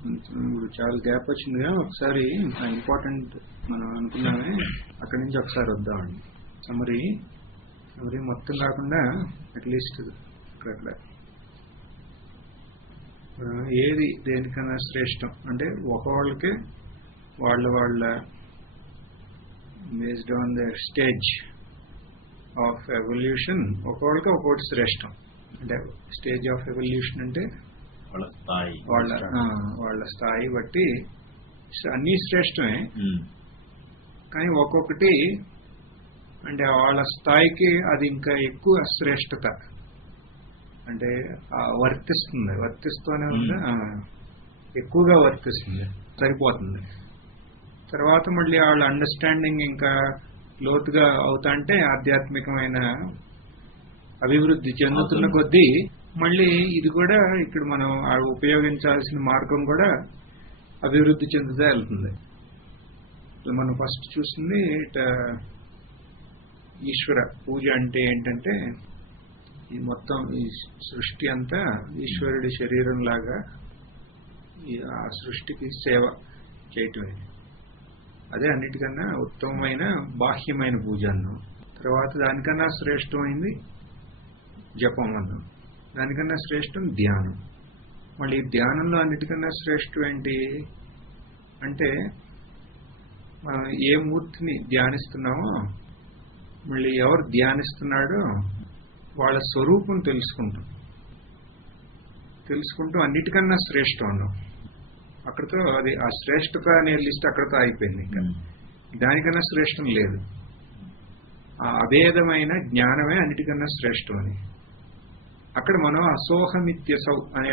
ఇప్పుడు చాలా గ్యాప్ వచ్చిందిగా, ఒకసారి ఇంపార్టెంట్ మనం అనుకున్నామే అక్కడి నుంచి ఒకసారి వద్దామండి. సమరీ మొత్తం కాకుండా అట్లీస్ట్ ఇక్కడ ఏది దేనికన్నా శ్రేష్టం అంటే ఒకళ్ళకి వాళ్ళ based on the stage of evolution ఒకళ్ళకి ఒక్కొక్కటి శ్రేష్టం. అంటే స్టేజ్ ఆఫ్ ఎవల్యూషన్ అంటే వాళ్ళ స్థాయి బట్టి అన్నీ శ్రేష్టమే, కానీ ఒక్కొక్కటి అంటే వాళ్ళ స్థాయికి అది ఇంకా ఎక్కువ శ్రేష్టత అంటే వర్తిస్తూనే ఉంది, ఎక్కువగా వర్తిస్తుంది, సరిపోతుంది. తర్వాత మళ్ళీ వాళ్ళ అండర్స్టాండింగ్ ఇంకా లోతుగా అవుతా అంటే ఆధ్యాత్మికమైన అభివృద్ధి చెందుతున్న కొద్దీ మళ్ళీ ఇది కూడా ఇక్కడ మనం ఉపయోగించాల్సిన మార్గం కూడా అభివృద్ధి చెందుతూ వెళ్తుంది. మనం ఫస్ట్ చూసింది ఈశ్వర పూజ అంటే ఏంటంటే ఈ మొత్తం ఈ సృష్టి అంతా ఈశ్వరుడి శరీరం లాగా ఆ సృష్టికి సేవ చేయటమే. అదే అన్నిటికన్నా ఉత్తమమైన బాహ్యమైన పూజ అన్నాం. తర్వాత దానికన్నా శ్రేష్టమైంది జపం అన్నాం. దానికన్నా శ్రేష్టం ధ్యానం. మళ్ళీ ధ్యానంలో అన్నిటికన్నా శ్రేష్టం ఏంటి అంటే మనం ఏ మూర్తిని ధ్యానిస్తున్నామో మళ్ళీ ఎవరు ధ్యానిస్తున్నాడో వాళ్ళ స్వరూపం తెలుసుకుంటూ అన్నిటికన్నా శ్రేష్టం అన్నాం. అక్కడితో అది ఆ శ్రేష్టత అనే లిస్ట్ అక్కడితో అయిపోయింది. ఇంకా దానికన్నా శ్రేష్టం లేదు. ఆ అభేదమైన జ్ఞానమే అన్నిటికన్నా శ్రేష్టం అని అక్కడ మనం అసోహమిత్యసౌ అనే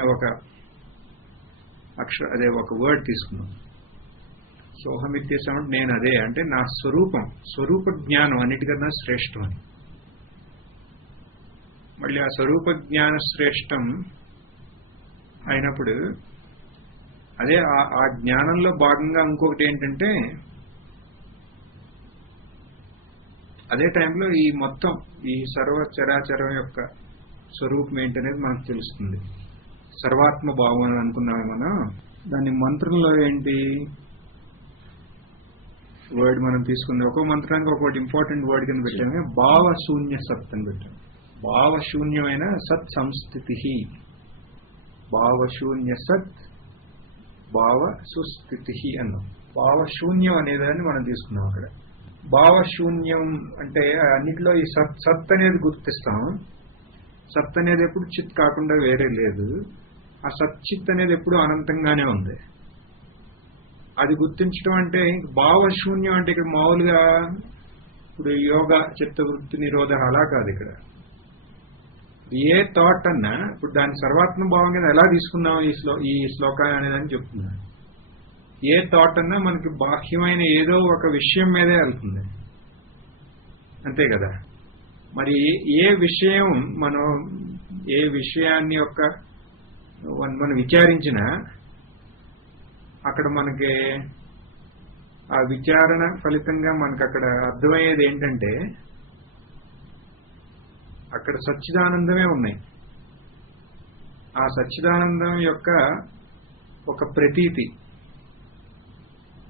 అదే ఒక వర్డ్ తీసుకున్నాం. సోహమిత్యసం అంటే నేను అదే అంటే నా స్వరూప జ్ఞానం అన్నిటికన్నా శ్రేష్టం అని. మళ్ళీ ఆ స్వరూప జ్ఞాన శ్రేష్టం అయినప్పుడు అదే ఆ జ్ఞానంలో భాగంగా ఇంకొకటి ఏంటంటే అదే టైంలో ఈ మొత్తం ఈ సర్వ చరాచరం యొక్క స్వరూపం ఏంటనేది మనకు తెలుస్తుంది. సర్వాత్మ భావం అని అనుకున్నాము మనం. దాని మంత్రంలో ఏంటి వర్డ్ మనం తీసుకుంది, ఒక్కో మంత్రానికి ఒకటి ఇంపార్టెంట్ వర్డ్ కింద పెట్టాము. భావశూన్య సత్ అని పెట్టాము. భావశూన్యమైన సత్ సంస్థితి, భావశూన్య సత్ భావ సుస్థితి అన్నాం. భావశూన్యం అనేదాన్ని మనం తీసుకున్నాం అక్కడ. భావశూన్యం అంటే అన్నిట్లో ఈ సత్ అనేది గుర్తిస్తాం. సత్ అనేది ఎప్పుడు చిత్ కాకుండా వేరే లేదు. ఆ సచ్చిత్ అనేది ఎప్పుడు అనంతంగానే ఉంది. అది గుర్తించడం అంటే భావశూన్యం అంటే ఇక్కడ మామూలుగా ఇప్పుడు యోగా చిత్తవృత్తి నిరోధ అలా కాదు. ఇక్కడ ఏ థాట్ అన్నా ఇప్పుడు దాని సర్వాత్మ భావం కింద ఎలా తీసుకున్నాం ఈ శ్లోకాన్ని అనేదని చెప్తున్నాను. ఏ థాట్ అన్నా మనకి బాహ్యమైన ఏదో ఒక విషయం మీదే వెళ్తుంది, అంతే కదా. మరి ఏ విషయం మనం ఏ విషయాన్ని యొక్క మనం విచారించినా అక్కడ మనకి ఆ విచారణ ఫలితంగా మనకు అక్కడ అర్థమయ్యేది ఏంటంటే అక్కడ సచ్చిదానందమే ఉన్నాయి. ఆ సచ్చిదానందం యొక్క ఒక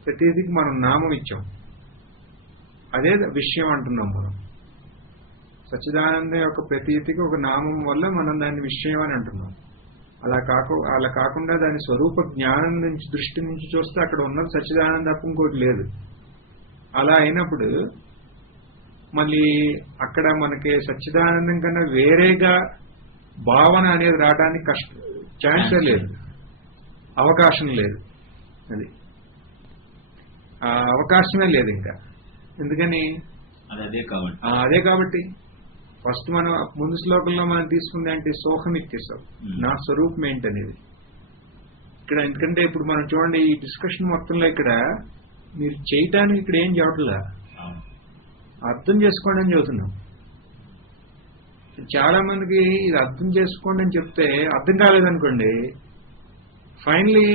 ప్రతీతికి మనం నామం ఇచ్చాం. అదే విషయం అంటున్నాం మనం. సచ్చిదానందం యొక్క ప్రతీతికి ఒక నామం వల్ల మనం దాన్ని విషయం అని అంటున్నాం. అలా కాకుండా దాని స్వరూప జ్ఞానం నుంచి దృష్టి నుంచి చూస్తే అక్కడ ఉన్నది సచ్చిదానంద తప్ప ఇంకోటి లేదు. అలా అయినప్పుడు మళ్ళీ అక్కడ మనకి సచ్చిదానందం కన్నా వేరేగా భావన అనేది రావడానికి ఛాన్సే లేదు, అవకాశం లేదు. అది ఆ అవకాశమే లేదు ఇంకా. ఎందుకని అదే కాబట్టి ఫస్ట్ మనం ముందు శ్లోకంలో మనం తీసుకుంది అంటే సోహమిత్యసం, నా స్వరూపం ఏంటనేది ఇక్కడ. ఎందుకంటే ఇప్పుడు మనం చూడండి ఈ డిస్కషన్ మొత్తంలో ఇక్కడ మీరు చేయటానికి ఇక్కడ ఏం చెప్పట్లా, అర్థం చేసుకోండి అని చెబుతున్నాం. చాలా మందికి ఇది అర్థం చేసుకోండి అని చెప్తే అర్థం కాలేదనుకోండి, ఫైనలీ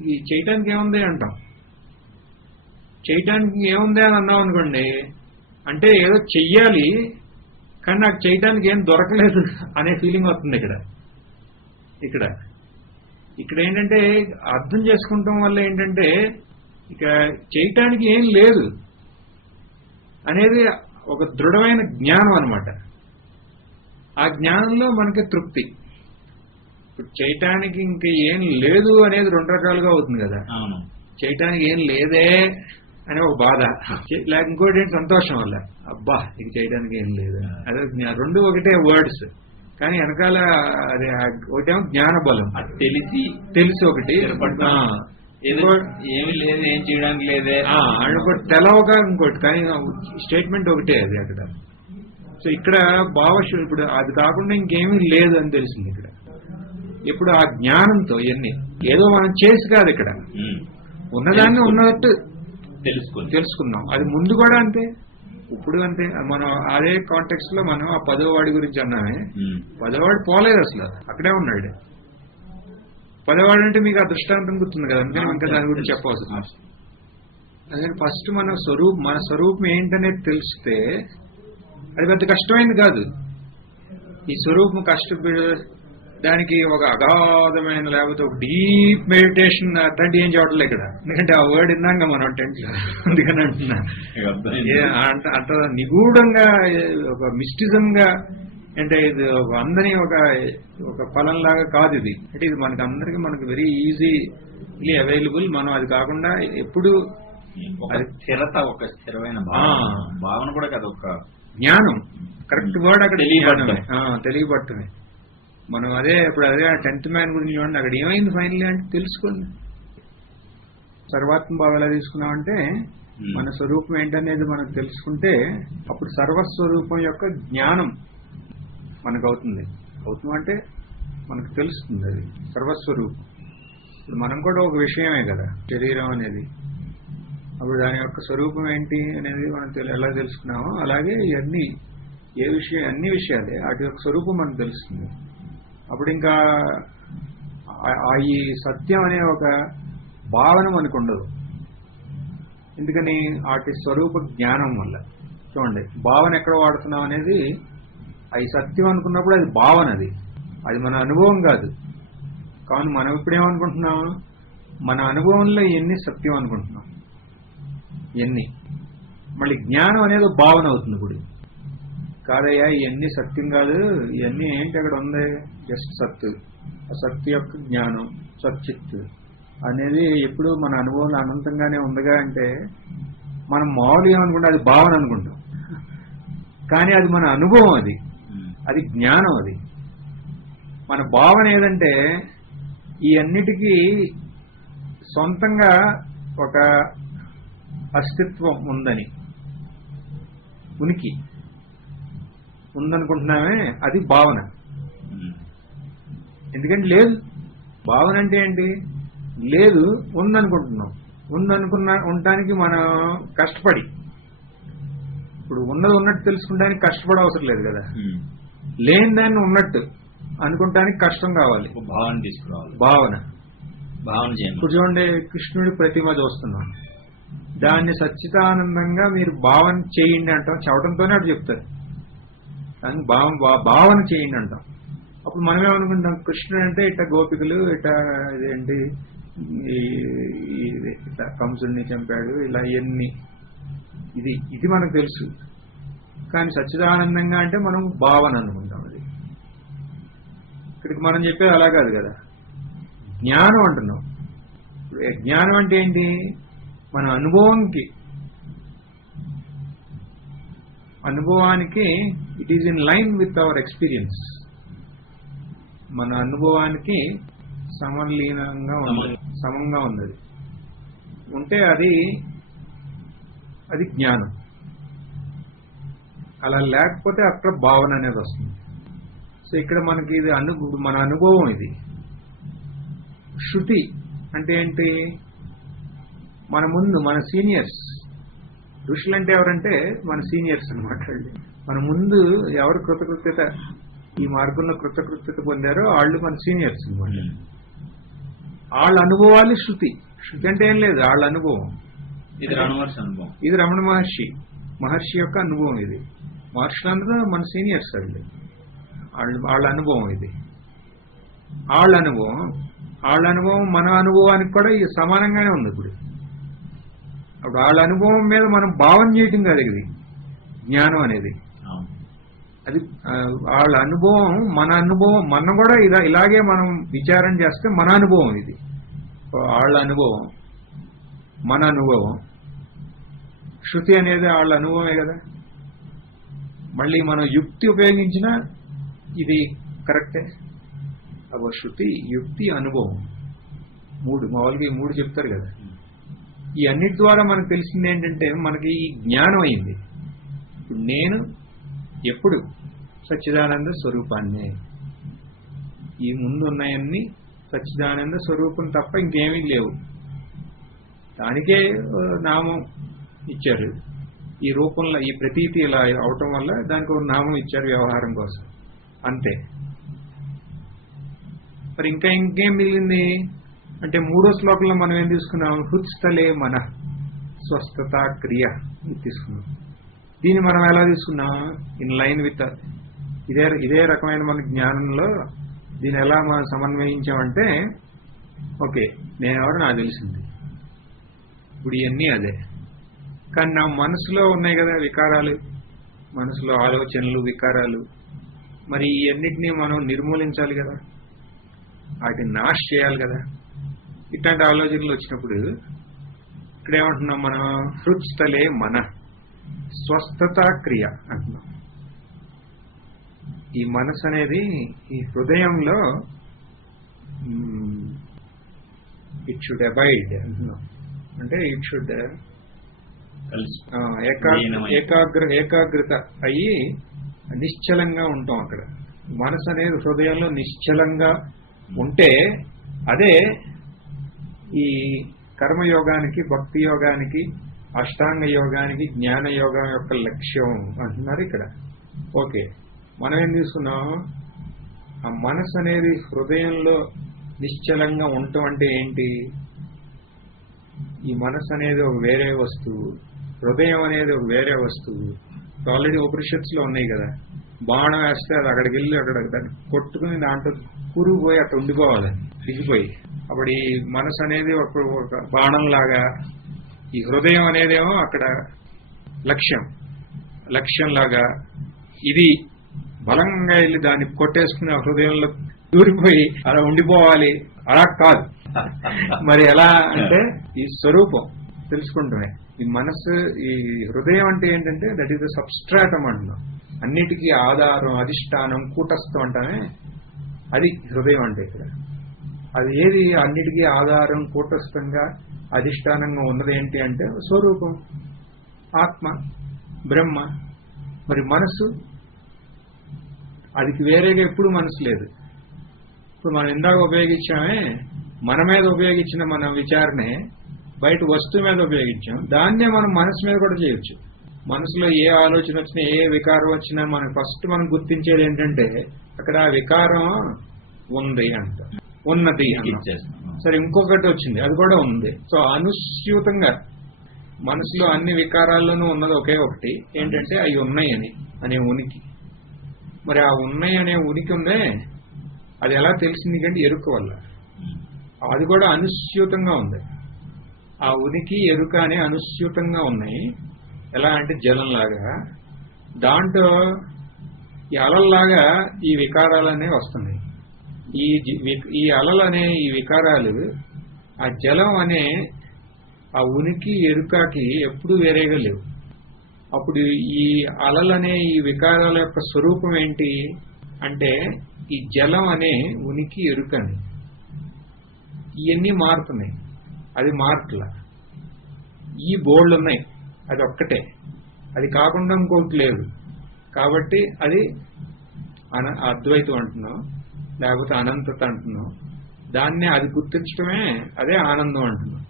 ఇది చేయటానికి ఏముంది అంటాం. చేయటానికి ఏముంది అని అన్నాం అనుకోండి, అంటే ఏదో చెయ్యాలి కానీ నాకు చేయటానికి ఏం దొరకలేదు అనే ఫీలింగ్ వస్తుంది ఇక్కడ. ఇక్కడ ఏంటంటే అర్థం చేసుకుంటాం వల్ల ఏంటంటే ఇక చేయటానికి ఏం లేదు అనేది ఒక దృఢమైన జ్ఞానం అన్నమాట. ఆ జ్ఞానంలో మనకి తృప్తి. ఇప్పుడు చేయటానికి ఇంక ఏం లేదు అనేది 2 రకాలుగా అవుతుంది కదా. చేయటానికి ఏం లేదే అనే ఒక బాధ, లేక ఇంకోటి ఏంటి సంతోషం వల్ల అబ్బా ఇక చేయడానికి ఏం లేదు. అదే 2 ఒకటే వర్డ్స్, కానీ వెనకాల అదే ఒకటేమో జ్ఞాన బలం, తెలిసి ఒకటి ఏమి లేదు, ఏం చేయడానికి లేదే ఇంకోటి తెలవక ఇంకోటి, కానీ స్టేట్మెంట్ ఒకటే అది అక్కడ. సో ఇక్కడ ఇప్పుడు అది కాకుండా ఇంకేమీ లేదు అని తెలిసింది ఇక్కడ. ఇప్పుడు ఆ జ్ఞానంతో ఇవన్నీ ఏదో మనం చేసి కాదు, ఇక్కడ ఉన్నదాన్ని ఉన్నట్టు తెలుసుకున్నాం. అది ముందు కూడా అంతే, ఇప్పుడు అంతే. మనం అదే కాంటెక్స్ట్ లో మనం ఆ 10వ వాడి గురించి అన్నామే. 10వ వాడు పోలేదు అసలు, అక్కడే ఉన్నాడు. 10వ వాడు అంటే మీకు ఆ దృష్టాంతం గుర్తుంది కదా, అందుకని ఇంకా దాని గురించి చెప్పవలసింది. అందుకని ఫస్ట్ మన స్వరూపం ఏంటనేది తెలిస్తే అది పెద్ద కష్టమైంది కాదు. ఈ స్వరూపం దానికి ఒక అగాధమైన లేకపోతే ఒక డీప్ మెడిటేషన్ అట్లాంటి ఏం చూడలేదు ఇక్కడ. ఎందుకంటే ఆ వర్డ్ విన్నాక మనం టెంట్లో, అందుకని అంటున్నా అంత నిగూఢంగా ఒక మిస్టిజం గా, అంటే ఇది ఒక అందరి ఒక ఫలంలాగా కాదు ఇది. అంటే ఇది మనకి అందరికి మనకి వెరీ ఈజీలీ అవైలబుల్. మనం అది కాకుండా ఎప్పుడు స్థిరత, ఒక స్థిరమైన భావన కూడా కదా, ఒక జ్ఞానం. కరెక్ట్ వర్డ్ అక్కడ తెలియబట్టమే. మనం అదే ఇప్పుడు అదే 10th మ్యాన్ గురించి చూడండి, అక్కడ ఏమైంది ఫైనల్లీ అంటే తెలుసుకోండి. సర్వాత్మ భావం ఎలా తీసుకున్నామంటే మన స్వరూపం ఏంటనేది మనకు తెలుసుకుంటే అప్పుడు సర్వస్వరూపం యొక్క జ్ఞానం మనకు అవుతుంది అంటే మనకు తెలుస్తుంది అది సర్వస్వరూపం. ఇప్పుడు మనం కూడా ఒక విషయమే కదా శరీరం అనేది. అప్పుడు దాని యొక్క స్వరూపం ఏంటి అనేది మనం ఎలా తెలుసుకున్నామో అలాగే ఇవన్నీ అన్ని విషయాలే వాటి యొక్క స్వరూపం మనకు తెలుస్తుంది. అప్పుడు ఇంకా ఈ సత్యం అనే ఒక భావన మనకు ఉండదు. ఎందుకని వాటి స్వరూప జ్ఞానం వల్ల. చూడండి, భావన ఎక్కడ వాడుతున్నాం అనేది, అది సత్యం అనుకున్నప్పుడు అది భావన, అది మన అనుభవం కాదు. కావున మనం ఇప్పుడేమనుకుంటున్నాం, మన అనుభవంలో ఇవన్నీ సత్యం అనుకుంటున్నాం. ఇవన్నీ మళ్ళీ జ్ఞానం అనేది భావన అవుతుంది. ఇప్పుడు కాదయ్యా ఇవన్నీ సత్యం కాదు, ఇవన్నీ ఏంటి అక్కడ ఉంది, జస్ట్ సత్తు. ఆ సత్తు యొక్క జ్ఞానం, సచ్చిత్ అనేది ఎప్పుడు మన అనుభవంలో అనంతంగానే ఉందిగా. అంటే మనం మామూలుగా ఏమనుకుంటే అది భావన అనుకుంటాం, కానీ అది మన అనుభవం, అది జ్ఞానం. అది మన భావన ఏదంటే ఈ అన్నిటికీ సొంతంగా ఒక అస్తిత్వం ఉందని, ఉనికి ఉందనుకుంటున్నామే, అది భావన. ఎందుకంటే లేదు, భావన అంటే ఏంటి, లేదు ఉందనుకుంటున్నాం. ఉండటానికి మనం కష్టపడి, ఇప్పుడు ఉన్నది ఉన్నట్టు తెలుసుకుంటానికి కష్టపడే అవసరం లేదు కదా. లేని దాన్ని ఉన్నట్టు అనుకుంటానికి కష్టం కావాలి, భావన తీసుకురావాలి. భావన ఇప్పుడు చూడండి, కృష్ణుడి ప్రతిమ చూస్తున్నాం, దాన్ని సచ్చిదానందంగా మీరు భావన చేయండి అంటాం. చెప్పడంతోనే అటు చెప్తారు, కానీ భావన చేయండి అంటాం. అప్పుడు మనమేమనుకుంటాం, కృష్ణుడు అంటే ఇట్లా గోపికలు, ఇట్లా ఇదేంటి ఇట్లా కంసుడిని చంపాడు, ఇలా ఇవన్నీ ఇది మనకు తెలుసు. కానీ సచ్చిదానందంగా అంటే మనం భావన అనుకుంటాం. అది ఇక్కడికి మనం చెప్పేది అలా కాదు కదా, జ్ఞానం అంటున్నాం. జ్ఞానం అంటే ఏంటి, మన అనుభవానికి it is in line with our experience. మన అనుభవానికి సమంగా ఉన్నది ఉంటే అది జ్ఞానం. అలా లేకపోతే అక్కడ భావన అనేది వస్తుంది. సో ఇక్కడ మనకి ఇది మన అనుభవం. ఇది శృతి అంటే ఏంటి, మన ముందు మన సీనియర్స్, ఋషులు అంటే ఎవరంటే మన సీనియర్స్ అన్నమాట. మన ముందు ఎవరు కృతకృత్యత, ఈ మార్గంలో కృతకృత్యత పొందారో వాళ్ళు మన సీనియర్స్ అన్నమాట. వాళ్ళ అనుభవాలు శృతి. శృతి అంటే ఏం లేదు, వాళ్ళ అనుభవం. ఇది రమణ మహర్షి యొక్క అనుభవం. ఇది మహర్షులందరూ మన సీనియర్స్. వాళ్ళ అనుభవం ఇది. వాళ్ళ అనుభవం వాళ్ళ అనుభవం మన అనుభవానికి కూడా ఇది సమానంగానే ఉంది. ఇప్పుడు వాళ్ళ అనుభవం మీద మనం భావన చేయటం కాదు ఇది జ్ఞానం అనేది. అది వాళ్ళ అనుభవం మన అనుభవం, మన కూడా ఇలాగే మనం విచారం చేస్తే మన అనుభవం ఇది. వాళ్ళ అనుభవం మన అనుభవం, శృతి అనేది వాళ్ళ అనుభవమే కదా. మళ్ళీ మనం యుక్తి ఉపయోగించినా ఇది కరెక్టే. శృతి, యుక్తి, అనుభవం, మామూలుగా ఈ మూడు చెప్తారు కదా. ఈ అన్నిటి ద్వారా మనకు తెలిసింది ఏంటంటే మనకి ఈ జ్ఞానం అయింది. ఇప్పుడు నేను ఎప్పుడు సచ్చిదానంద స్వరూపాన్నే, ఈ ముందు ఉన్నాయన్నీ సచ్చిదానంద స్వరూపం తప్ప ఇంకేమీ లేవు. దానికే నామం ఇచ్చారు. ఈ రూపంలో ఈ ప్రతీతి ఇలా అవటం వల్ల దానికి ఒక నామం ఇచ్చారు వ్యవహారం కోసం, అంతే. మరి ఇంకేం మిగిలింది అంటే మూడో శ్లోకంలో మనం ఏం తీసుకున్నాం? హృత్స్థలే మన స్వస్థత క్రియ తీసుకున్నాం. దీన్ని మనం ఎలా తీసుకున్నాం? ఇన్ లైన్ విత్ ఇదే రకమైన మన జ్ఞానంలో దీన్ని ఎలా మనం సమన్వయించామంటే, ఓకే నేనెవరో నాకు తెలిసింది, ఇప్పుడు ఇవన్నీ అదే. కానీ నా మనసులో ఉన్నాయి కదా వికారాలు, మనసులో ఆలోచనలు, వికారాలు, మరి ఇవన్నిటినీ మనం నిర్మూలించాలి కదా, వాటిని నాశ చేయాలి కదా. ఇట్లాంటి ఆలోచనలు వచ్చినప్పుడు ఇక్కడ ఏమంటున్నాం మనం? హృత్స్థలే మన స్వస్థత క్రియ అంటున్నాం. ఈ మనసు అనేది ఈ హృదయంలో ఇట్ షుడ్ అబైడ్ అంటున్నాం. అంటే ఇట్ షుడ్ ఏకాగ్రత అయ్యి నిశ్చలంగా ఉంటాం. అక్కడ మనసు అనేది హృదయంలో నిశ్చలంగా ఉంటే అదే ఈ కర్మయోగానికి, భక్తి యోగానికి, అష్టాంగ యోగానికి, జ్ఞాన యోగం యొక్క లక్ష్యం అంటున్నారు ఇక్కడ. ఓకే, మనం ఏం తీసుకున్నాం? ఆ మనసు అనేది హృదయంలో నిశ్చలంగా ఉండటం అంటే ఏంటి? ఈ మనసు అనేది ఒక వేరే వస్తువు, హృదయం అనేది ఒక వేరే వస్తువు. ఆల్రెడీ ఉపనిషత్తులు లో ఉన్నాయి కదా, బాణం వేస్తే అది అక్కడికి వెళ్ళి అక్కడ దాన్ని కొట్టుకుని దాంట్లో పురుగుపోయి అక్కడ ఉండిపోవాలని దిగిపోయి, అప్పుడు ఈ మనసు అనేది ఒక బాణం లాగా, ఈ హృదయం అనేదేమో అక్కడ లక్ష్యం లాగా, ఇది బలంగా వెళ్ళి దాన్ని కొట్టేసుకుని ఆ హృదయంలో దూరిపోయి అలా ఉండిపోవాలి. అలా కాదు. మరి ఎలా అంటే ఈ స్వరూపం తెలుసుకుంటున్నాయి. ఈ మనసు, ఈ హృదయం అంటే ఏంటంటే దట్ ఈస్ ద సబ్స్ట్రాటం అంటున్నాం. అన్నిటికీ ఆధారం, అధిష్టానం, కూటస్థం అంటానే అది హృదయం అంటే. ఇక్కడ అది ఏది అన్నిటికీ ఆధారం, కూటస్థంగా, అధిష్టానంగా ఉన్నది ఏంటి అంటే స్వరూపం, ఆత్మ, బ్రహ్మ. మరి మనసు అది వేరేగా ఎప్పుడు మనసు లేదు. ఇప్పుడు మనం ఇందాక ఉపయోగించామే, మన మీద ఉపయోగించిన మన విచారణే బయట వస్తువు మీద ఉపయోగించాం, దాన్నే మనం మనసు మీద కూడా చేయొచ్చు. మనసులో ఏ ఆలోచన వచ్చినా, ఏ వికారం వచ్చినా మనం ఫస్ట్ మనం గుర్తించేది ఏంటంటే అక్కడ ఆ వికారం ఉంది అంట, ఉన్నది సరే. ఇంకొకటి వచ్చింది, అది కూడా ఉంది. సో అనుస్యూతంగా మనసులో అన్ని వికారాల్లోనూ ఉన్నది ఒకే ఒకటి ఏంటంటే అవి ఉన్నాయి అనే ఉనికి. మరి ఆ ఉన్నాయి అనే ఉనికి ఉందే, అది ఎలా తెలిసింది కంటే ఎరుక వల్ల. అది కూడా అనుస్యూతంగా ఉంది. ఆ ఉనికి, ఎరుక అనే అనుస్యూతంగా ఉన్నాయి. ఎలా అంటే జలంలాగా, దాంట్లో ఈ అలల్లాగా ఈ వికారాలనే వస్తున్నాయి. ఈ అలలనే ఈ వికారాలు ఆ జలం అనే ఆ ఉనికి, ఎరుకకి ఎప్పుడు వేరేగా లేవు. అప్పుడు ఈ అలలనే ఈ వికారాల యొక్క స్వరూపం ఏంటి అంటే ఈ జలం అనే ఉనికి, ఎరుకని. ఇవన్నీ మారుతున్నాయి, అది మార్పుల. ఈ బోర్డులు ఉన్నాయి, అది ఒక్కటే, అది కాకుండా ఇంకోటి లేదు. కాబట్టి అది అద్వైతం అంటున్నాం, లేకపోతే అనంతత అంటున్నాం. దాన్నే అది గుర్తించడమే అదే ఆనందం అంటున్నాం.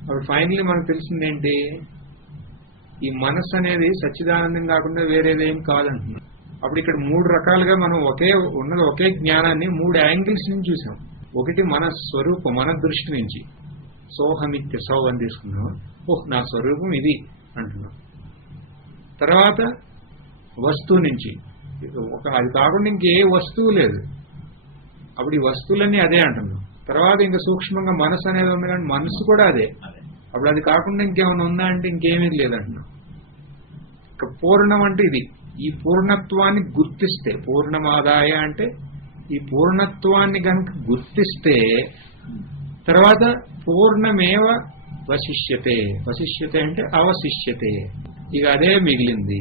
అప్పుడు ఫైనల్లీ మనకు తెలిసింది ఏంటి? ఈ మనస్సు అనేది సచ్చిదానందం కాకుండా వేరేదేం కాదంటున్నాం. అప్పుడు ఇక్కడ మూడు రకాలుగా మనం ఒకే జ్ఞానాన్ని మూడు యాంగిల్స్ నుంచి చూసాం. ఒకటి మన స్వరూపం, మన దృష్టి నుంచి సోహమిత్య సౌ అని తీసుకున్నాం. నా స్వరూపం ఇది అంటున్నాం. తర్వాత వస్తువు నుంచి, అది కాకుండా ఇంకే వస్తువు లేదు. అప్పుడు ఈ వస్తువులన్నీ అదే అంటున్నాం. తర్వాత ఇంకా సూక్ష్మంగా మనసు అనేది ఉంది, కానీ మనసు కూడా అదే. అదే అప్పుడు అది కాకుండా ఇంకేమైనా ఉందా అంటే ఇంకేమీ లేదంటున్నాం. ఇక పూర్ణం అంటే ఇది. ఈ పూర్ణత్వాన్ని గుర్తిస్తే, పూర్ణమాదాయ అంటే ఈ పూర్ణత్వాన్ని కనుక గుర్తిస్తే తర్వాత పూర్ణమేవ వశిష్యతే. వశిష్యతే అంటే అవశిష్యతే, ఇక అదే మిగిలింది.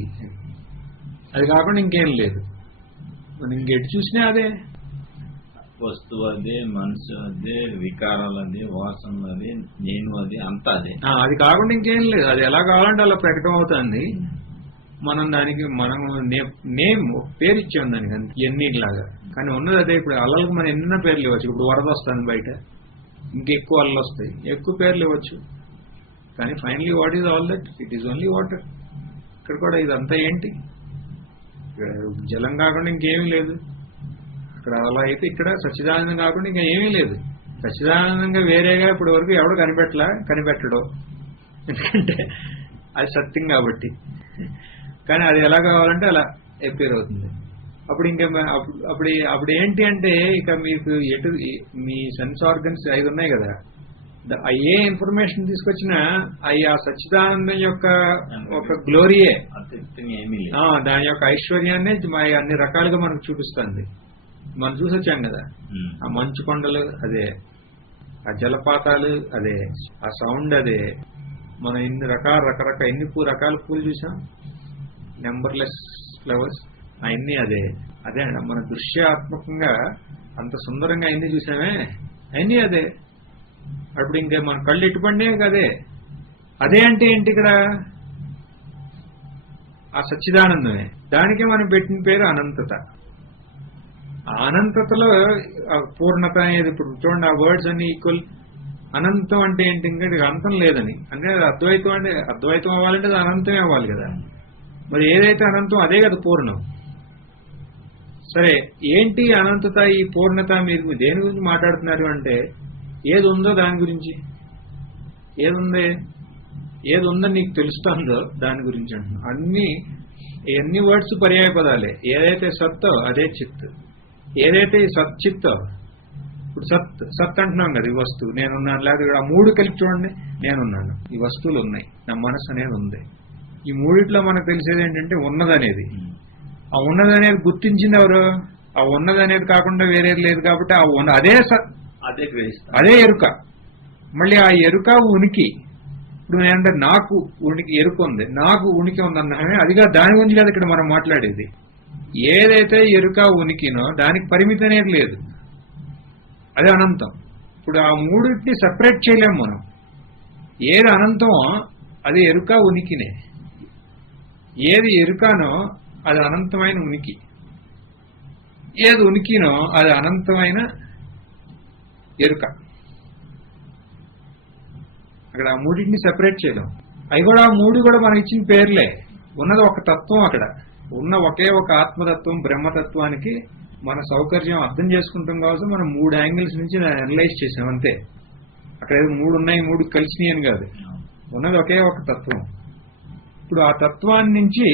అది కాకుండా ఇంకేం లేదు. మనం ఇంకెటు చూసినా అదే. వస్తువు అదే, మనసు అదే, వికారాలు అదే, వాసనలు అదే, నేను అదే, అంతా అదే. అది కాకుండా ఇంకేం లేదు. అది ఎలా కావాలంటే అలా ప్రకటన అవుతుంది. మనం దానికి మనం నేమ్ పేరు ఇచ్చాం దానికి, అంతే ఎన్నిలాగా. కానీ ఉన్నది అదే. ఇప్పుడు అలలకు మనం ఎన్నో పేర్లు ఇవ్వచ్చు. ఇప్పుడు వరద వస్తుంది బయట, ఇంకెక్కువ అలలు వస్తాయి, ఎక్కువ పేర్లు ఇవ్వచ్చు. కానీ finally what is all that? It is only water. ఇక్కడ కూడా ఇదంతా ఏంటి? జలం కాకుండా ఇంకేమీ లేదు. ఇక్కడ అలా అయితే ఇక్కడ సచ్చిదానందం కాకుండా ఇంకా ఏమీ లేదు. సచ్చిదానందంగా వేరేగా ఇప్పటి వరకు ఎవడు కనిపెట్టడు, ఎందుకంటే అది సత్యం కాబట్టి. కానీ అది ఎలా కావాలంటే అలా అపీర్ అవుతుంది. అప్పుడు ఇంకా అప్పుడు ఏంటి అంటే ఇక మీకు ఎటు మీ సెన్స్ ఆర్గన్స్ 5 ఉన్నాయి కదా, ఏ ఇన్ఫర్మేషన్ తీసుకొచ్చినా అవి ఆ సచ్చిదానందం యొక్క ఒక గ్లోరీయే, దాని యొక్క ఐశ్వర్యాన్ని అన్ని రకాలుగా మనకు చూపిస్తుంది. మనం చూసొచ్చాం కదా, ఆ మంచు కొండలు అదే, ఆ జలపాతాలు అదే, ఆ సౌండ్ అదే. మనం ఎన్ని రకాల పూలు చూసాం, నెంబర్లెస్ ఫ్లవర్స్, అవన్నీ అదే. అదే మన దృశ్యాత్మకంగా అంత సుందరంగా అన్ని చూసామే, అవన్నీ అదే. అప్పుడు ఇంకా మన కళ్ళు ఎట్టుపడినే కదే. అదే అంటే ఏంటి? ఇక్కడ ఆ సచ్చిదానందమే. దానికే మనం పెట్టిన పేరు అనంతత. ఆ అనంతతలో పూర్ణత అనేది, ఇప్పుడు చూడండి ఆ వర్డ్స్ అన్ని ఈక్వల్. అనంతం అంటే ఏంటి? ఇంకా అంతం లేదని. అంటే అద్వైతం అంటే, అద్వైతం అవ్వాలంటే అది అనంతమే అవ్వాలి కదా. మరి ఏదైతే అనంతం అదే కదా పూర్ణం. సరే, ఏంటి అనంతత, ఈ పూర్ణత? మీరు దేని గురించి మాట్లాడుతున్నారు అంటే, ఏది ఉందో దాని గురించి. ఏది ఉందో నీకు తెలుస్తుందో దాని గురించి అంటున్నాను. అన్ని వర్డ్స్ పర్యాయ పదాలే. ఏదైతే సత్తో అదే చిత్. ఏదైతే సచ్చిత్తో, ఇప్పుడు సత్ అంటున్నాం కదా, ఈ వస్తువు నేనున్నాను. లేదా ఆ 3 కలిపి చూడండి, నేనున్నాను, ఈ వస్తువులు ఉన్నాయి, నా మనసు అనేది ఉంది. ఈ మూడిట్లో మనకు తెలిసేది ఏంటంటే ఉన్నదనేది. ఆ ఉన్నదనేది గుర్తించింది ఎవరు? ఆ ఉన్నదనేది కాకుండా వేరేది లేదు కాబట్టి అదే ఎరుక. మళ్ళీ ఆ ఎరుక ఉనికి. ఇప్పుడు నేనంటే నాకు ఎరుక ఉంది, నాకు ఉనికి ఉందన్నామే, అదిగా దాని గురించి కదా ఇక్కడ మనం మాట్లాడేది. ఏదైతే ఎరుక ఉనికినో దానికి పరిమితి అనేది లేదు, అదే అనంతం. ఇప్పుడు ఆ మూడింటిని సెపరేట్ చేయలేము మనం. ఏది అనంతమో అది ఎరుక ఉనికినే, ఏది ఎరుకనో అది అనంతమైన ఉనికి, ఏది ఉనికినో అది అనంతమైన ఎరుక. అక్కడ ఆ మూడింటిని సెపరేట్ చేయలేం. అవి కూడా ఆ 3 కూడా మనకి ఇచ్చిన పేర్లే. ఉన్నది ఒక తత్వం. అక్కడ ఉన్న ఒకే ఒక ఆత్మతత్వం, బ్రహ్మతత్వానికి మన సౌకర్యం అర్థం చేసుకుంటాం కోసం మనం 3 యాంగిల్స్ నుంచి అనలైజ్ చేసాం అంతే. అక్కడ ఏదో 3 ఉన్నాయి, 3 కలిసినాయి అని కాదు. ఉన్నది ఒకే ఒక తత్వం. ఇప్పుడు ఆ తత్వాన్ని నుంచి,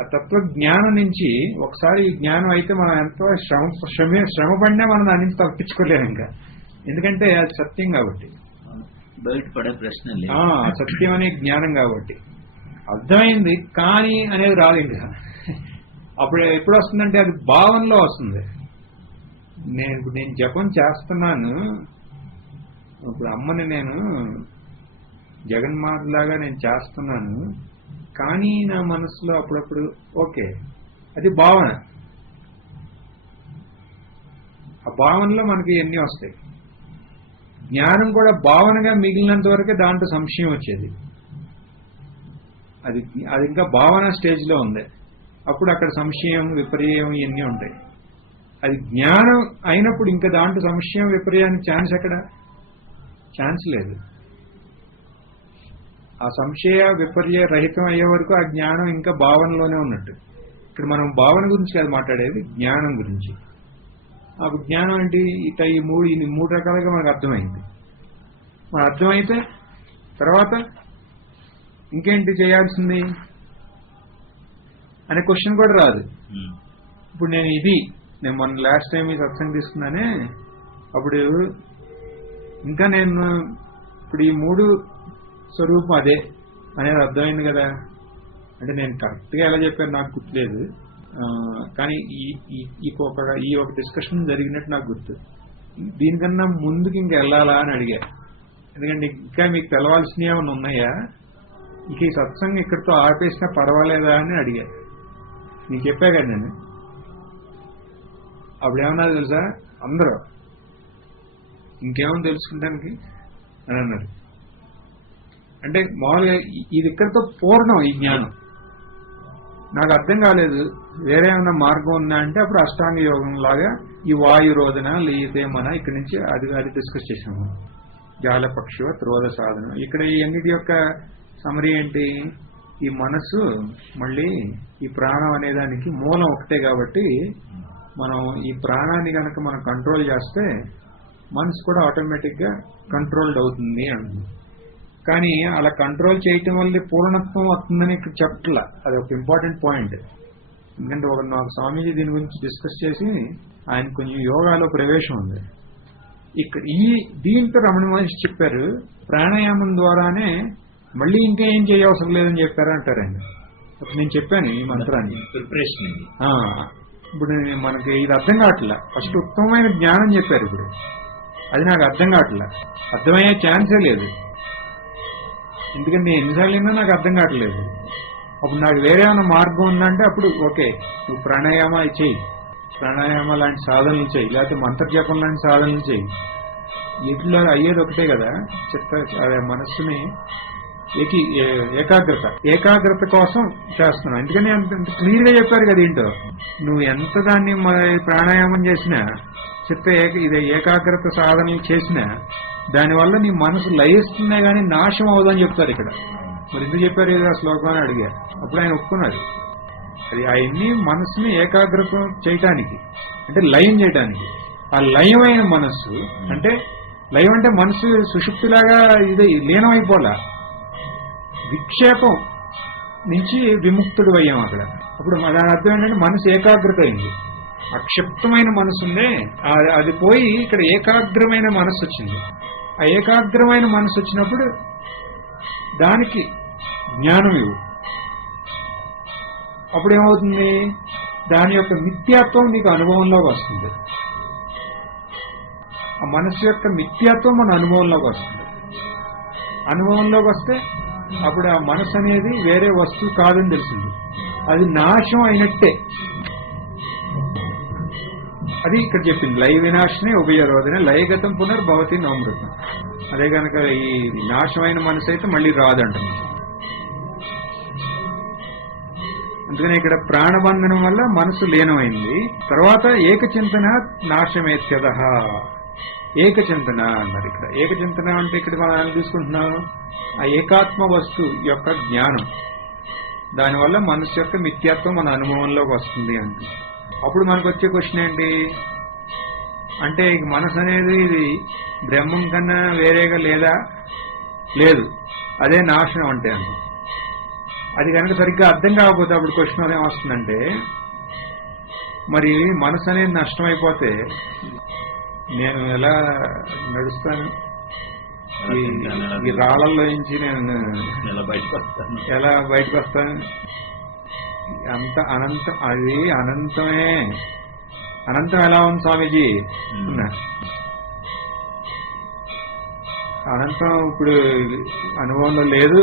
ఆ తత్వ జ్ఞానం నుంచి ఒకసారి ఈ జ్ఞానం అయితే మనం ఎంతో శ్రమ పడినా మనం దాని నుంచి తప్పించుకోలేము ఇంకా. ఎందుకంటే అది సత్యం కాబట్టి, బయటపడే ప్రశ్న లేదు. సత్యం అనే జ్ఞానం కాబట్టి అర్థమైంది. కానీ అనేది రాదు ఇంకా. అప్పుడు ఎప్పుడు వస్తుందంటే అది భావనలో వస్తుంది. నేను జపం చేస్తున్నాను, ఇప్పుడు అమ్మని నేను జగన్మాతలాగా నేను చేస్తున్నాను, కానీ నా మనసులో అప్పుడప్పుడు ఓకే, అది భావన. ఆ భావనలో మనకి ఎన్ని వస్తాయి. జ్ఞానం కూడా భావనగా మిగిలినంత వరకే దాంట్లో సంశయం వచ్చేది. అది ఇంకా భావన స్టేజ్లో ఉంది. అప్పుడు అక్కడ సంశయం, విపర్యం ఇవన్నీ ఉంటాయి. అది జ్ఞానం అయినప్పుడు ఇంకా దాంట్లో సంశయం, విపర్యానికి ఛాన్స్ ఎక్కడ? ఛాన్స్ లేదు. ఆ సంశయ విపర్య రహితం అయ్యే వరకు ఆ జ్ఞానం ఇంకా భావనలోనే ఉన్నట్టు. ఇక్కడ మనం భావన గురించి కాదు మాట్లాడేది, జ్ఞానం గురించి. అప్పుడు జ్ఞానం అంటే ఈ 3 రకాలుగా మనకు అర్థమైంది. మన అర్థమైతే తర్వాత ఇంకేంటి చేయాల్సింది అనే క్వశ్చన్ కూడా రాదు. ఇప్పుడు నేను మొన్న లాస్ట్ టైం ఈ సత్సంగం తీసుకున్నానే, అప్పుడు ఇంకా నేను ఇప్పుడు ఈ 3 స్వరూపం అదే అనేది అర్థమైంది కదా. అంటే నేను కరెక్ట్గా ఎలా చెప్పాను నాకు గుర్తులేదు, కానీ ఈ ఒక డిస్కషన్ జరిగినట్టు నాకు గుర్తు. దీనికన్నా ముందుకు ఇంక వెళ్ళాలా అని అడిగా. ఎందుకంటే ఇంకా మీకు తెలవాల్సినవి ఏమైనా ఉన్నాయా, ఇక ఈ సత్సంగం ఇక్కడితో ఆపేసినా పర్వాలేదా అని అడిగా. నీకు చెప్పా కదా నేను. అప్పుడేమన్నా తెలుసా అందరూ ఇంకేమని తెలుసుకుంటానికి అని అన్నారు. అంటే మామూలుగా ఇది ఇక్కడితో పూర్ణం ఈ జ్ఞానం. నాకు అర్థం కాలేదు వేరే ఏమైనా మార్గం ఉందా అంటే అప్పుడు అష్టాంగ యోగం లాగా ఈ వాయు రోదన లేదేమన్నా ఇక్కడి నుంచి అది డిస్కస్ చేసాము. జాలపక్షు త్రోధ సాధన. ఇక్కడ ఈ అన్నిటి యొక్క సమరీ ఏంటి, ఈ మనసు మళ్ళీ ఈ ప్రాణం అనేదానికి మూలం ఒకటే కాబట్టి మనం ఈ ప్రాణాన్ని కనుక మనం కంట్రోల్ చేస్తే మనసు కూడా ఆటోమేటిక్ గా కంట్రోల్డ్ అవుతుంది అంటుంది. కానీ అలా కంట్రోల్ చేయటం వల్ల పూర్ణత్వం వస్తుందని ఇక్కడ చెప్పట్లా. అది ఒక ఇంపార్టెంట్ పాయింట్. ఎందుకంటే నాకు స్వామీజీ దీని గురించి డిస్కస్ చేసి ఆయన కొంచెం యోగాలో ప్రవేశం ఉంది. ఇక్కడ దీంతో రమణ మహర్షి చెప్పారు ప్రాణాయామం ద్వారానే మళ్ళీ ఇంకా ఏం చేయవసరం లేదని చెప్పారు అంటారు ఆయన. అప్పుడు నేను చెప్పాను ఈ మంత్రాన్ని ప్రిపరేషన్. ఇప్పుడు మనకి ఇది అర్థం కావట్లా. ఫస్ట్ ఉత్తమమైన జ్ఞానం చెప్పారు, ఇప్పుడు అది నాకు అర్థం కావట్లా. అర్థమయ్యే ఛాన్సే లేదు. ఎందుకంటే ఎన్నిసార్లు అయినా నాకు అర్థం కావట్లేదు. అప్పుడు నాకు వేరే ఏమైనా మార్గం ఉందంటే అప్పుడు ఓకే నువ్వు ప్రాణాయామ చెయ్యి, ప్రాణాయామ లాంటి సాధనలు చెయ్యి, లేకపోతే మంత్రజపం లాంటి సాధనలు చెయ్యి. వీటిలో అయ్యేది ఒకటే కదా, మనస్సుని ఏకాగ్రత కోసం చేస్తున్నావు. ఎందుకని అంత క్లియర్ గా చెప్పారు కదా ఏంటో. నువ్వు ఎంత దాన్ని ప్రాణాయామం చేసినా ఇది ఏకాగ్రత సాధనలు చేసినా దానివల్ల నీ మనసు లయిస్తుందే గానీ నాశం అవుదని చెప్తారు ఇక్కడ. మరి ఎందుకు చెప్పారు ఇది ఆ శ్లోకం అని అడిగా. అప్పుడు ఆయన ఒప్పుకున్నారు అది ఆయన్ని మనసుని ఏకాగ్రత చేయటానికి, అంటే లయం చేయటానికి. ఆ లయమైన మనస్సు అంటే లయం అంటే మనసు సుషుప్తిలాగా ఇది లీనమైపోలా, విక్షేపం నుంచి విముక్తుడు అయ్యాం అక్కడ. అప్పుడు దాని అర్థం ఏంటంటే మనసు ఏకాగ్రత అయింది. అక్షిప్తమైన మనసు ఉందే అది పోయి ఇక్కడ ఏకాగ్రమైన మనసు వచ్చింది. ఆ ఏకాగ్రమైన మనసు వచ్చినప్పుడు దానికి జ్ఞానం ఇవ్వు. అప్పుడు ఏమవుతుంది, దాని యొక్క మిథ్యాత్వం నీకు అనుభవంలోకి వస్తుంది. ఆ మనసు యొక్క మిథ్యాత్వం మన అనుభవంలోకి వస్తుంది. అనుభవంలోకి వస్తే అప్పుడు ఆ మనసు అనేది వేరే వస్తువు కాదని తెలిసింది. అది నాశం అయినట్టే. అది ఇక్కడ చెప్పింది లయ వినాశనే ఉభయరోధనే లయగతం పునర్భవతి నవమృతం. అదే కనుక ఈ నాశమైన మనసు అయితే మళ్ళీ రాదంటుంది. అందుకనే ఇక్కడ ప్రాణబంధనం వల్ల మనసు లీనమైంది. తర్వాత ఏకచింతన నాశమేత్యద. ఏకచింతన అన్నారు ఇక్కడ. ఏకచింతన అంటే ఇక్కడ మనం చూసుకుంటున్నాం ఆ ఏకాత్మ వస్తు యొక్క జ్ఞానం. దానివల్ల మనసు యొక్క మిథ్యాత్వం మన అనుభవంలోకి వస్తుంది అంటే అప్పుడు మనకు వచ్చే క్వశ్చన్ ఏంటి అంటే మనసు అనేది ఇది బ్రహ్మం కన్నా వేరేగా లేదా, లేదు, అదే నాశనం అంటే అంత. అది కనుక సరిగ్గా అర్థం కాకపోతే అప్పుడు క్వశ్చన్ ఏమొస్తుందంటే మరి మనసు అనేది నష్టమైపోతే నేను ఎలా నడుస్తాను, ఈ రాళ్లలో నుంచి నేను ఎలా బయటకు వస్తాను? అంత అనంతం, అది అనంతమే. అనంతం ఎలా ఉంది స్వామీజీ అన్నా. అనంతం ఇప్పుడు అనుభవంలో లేదు,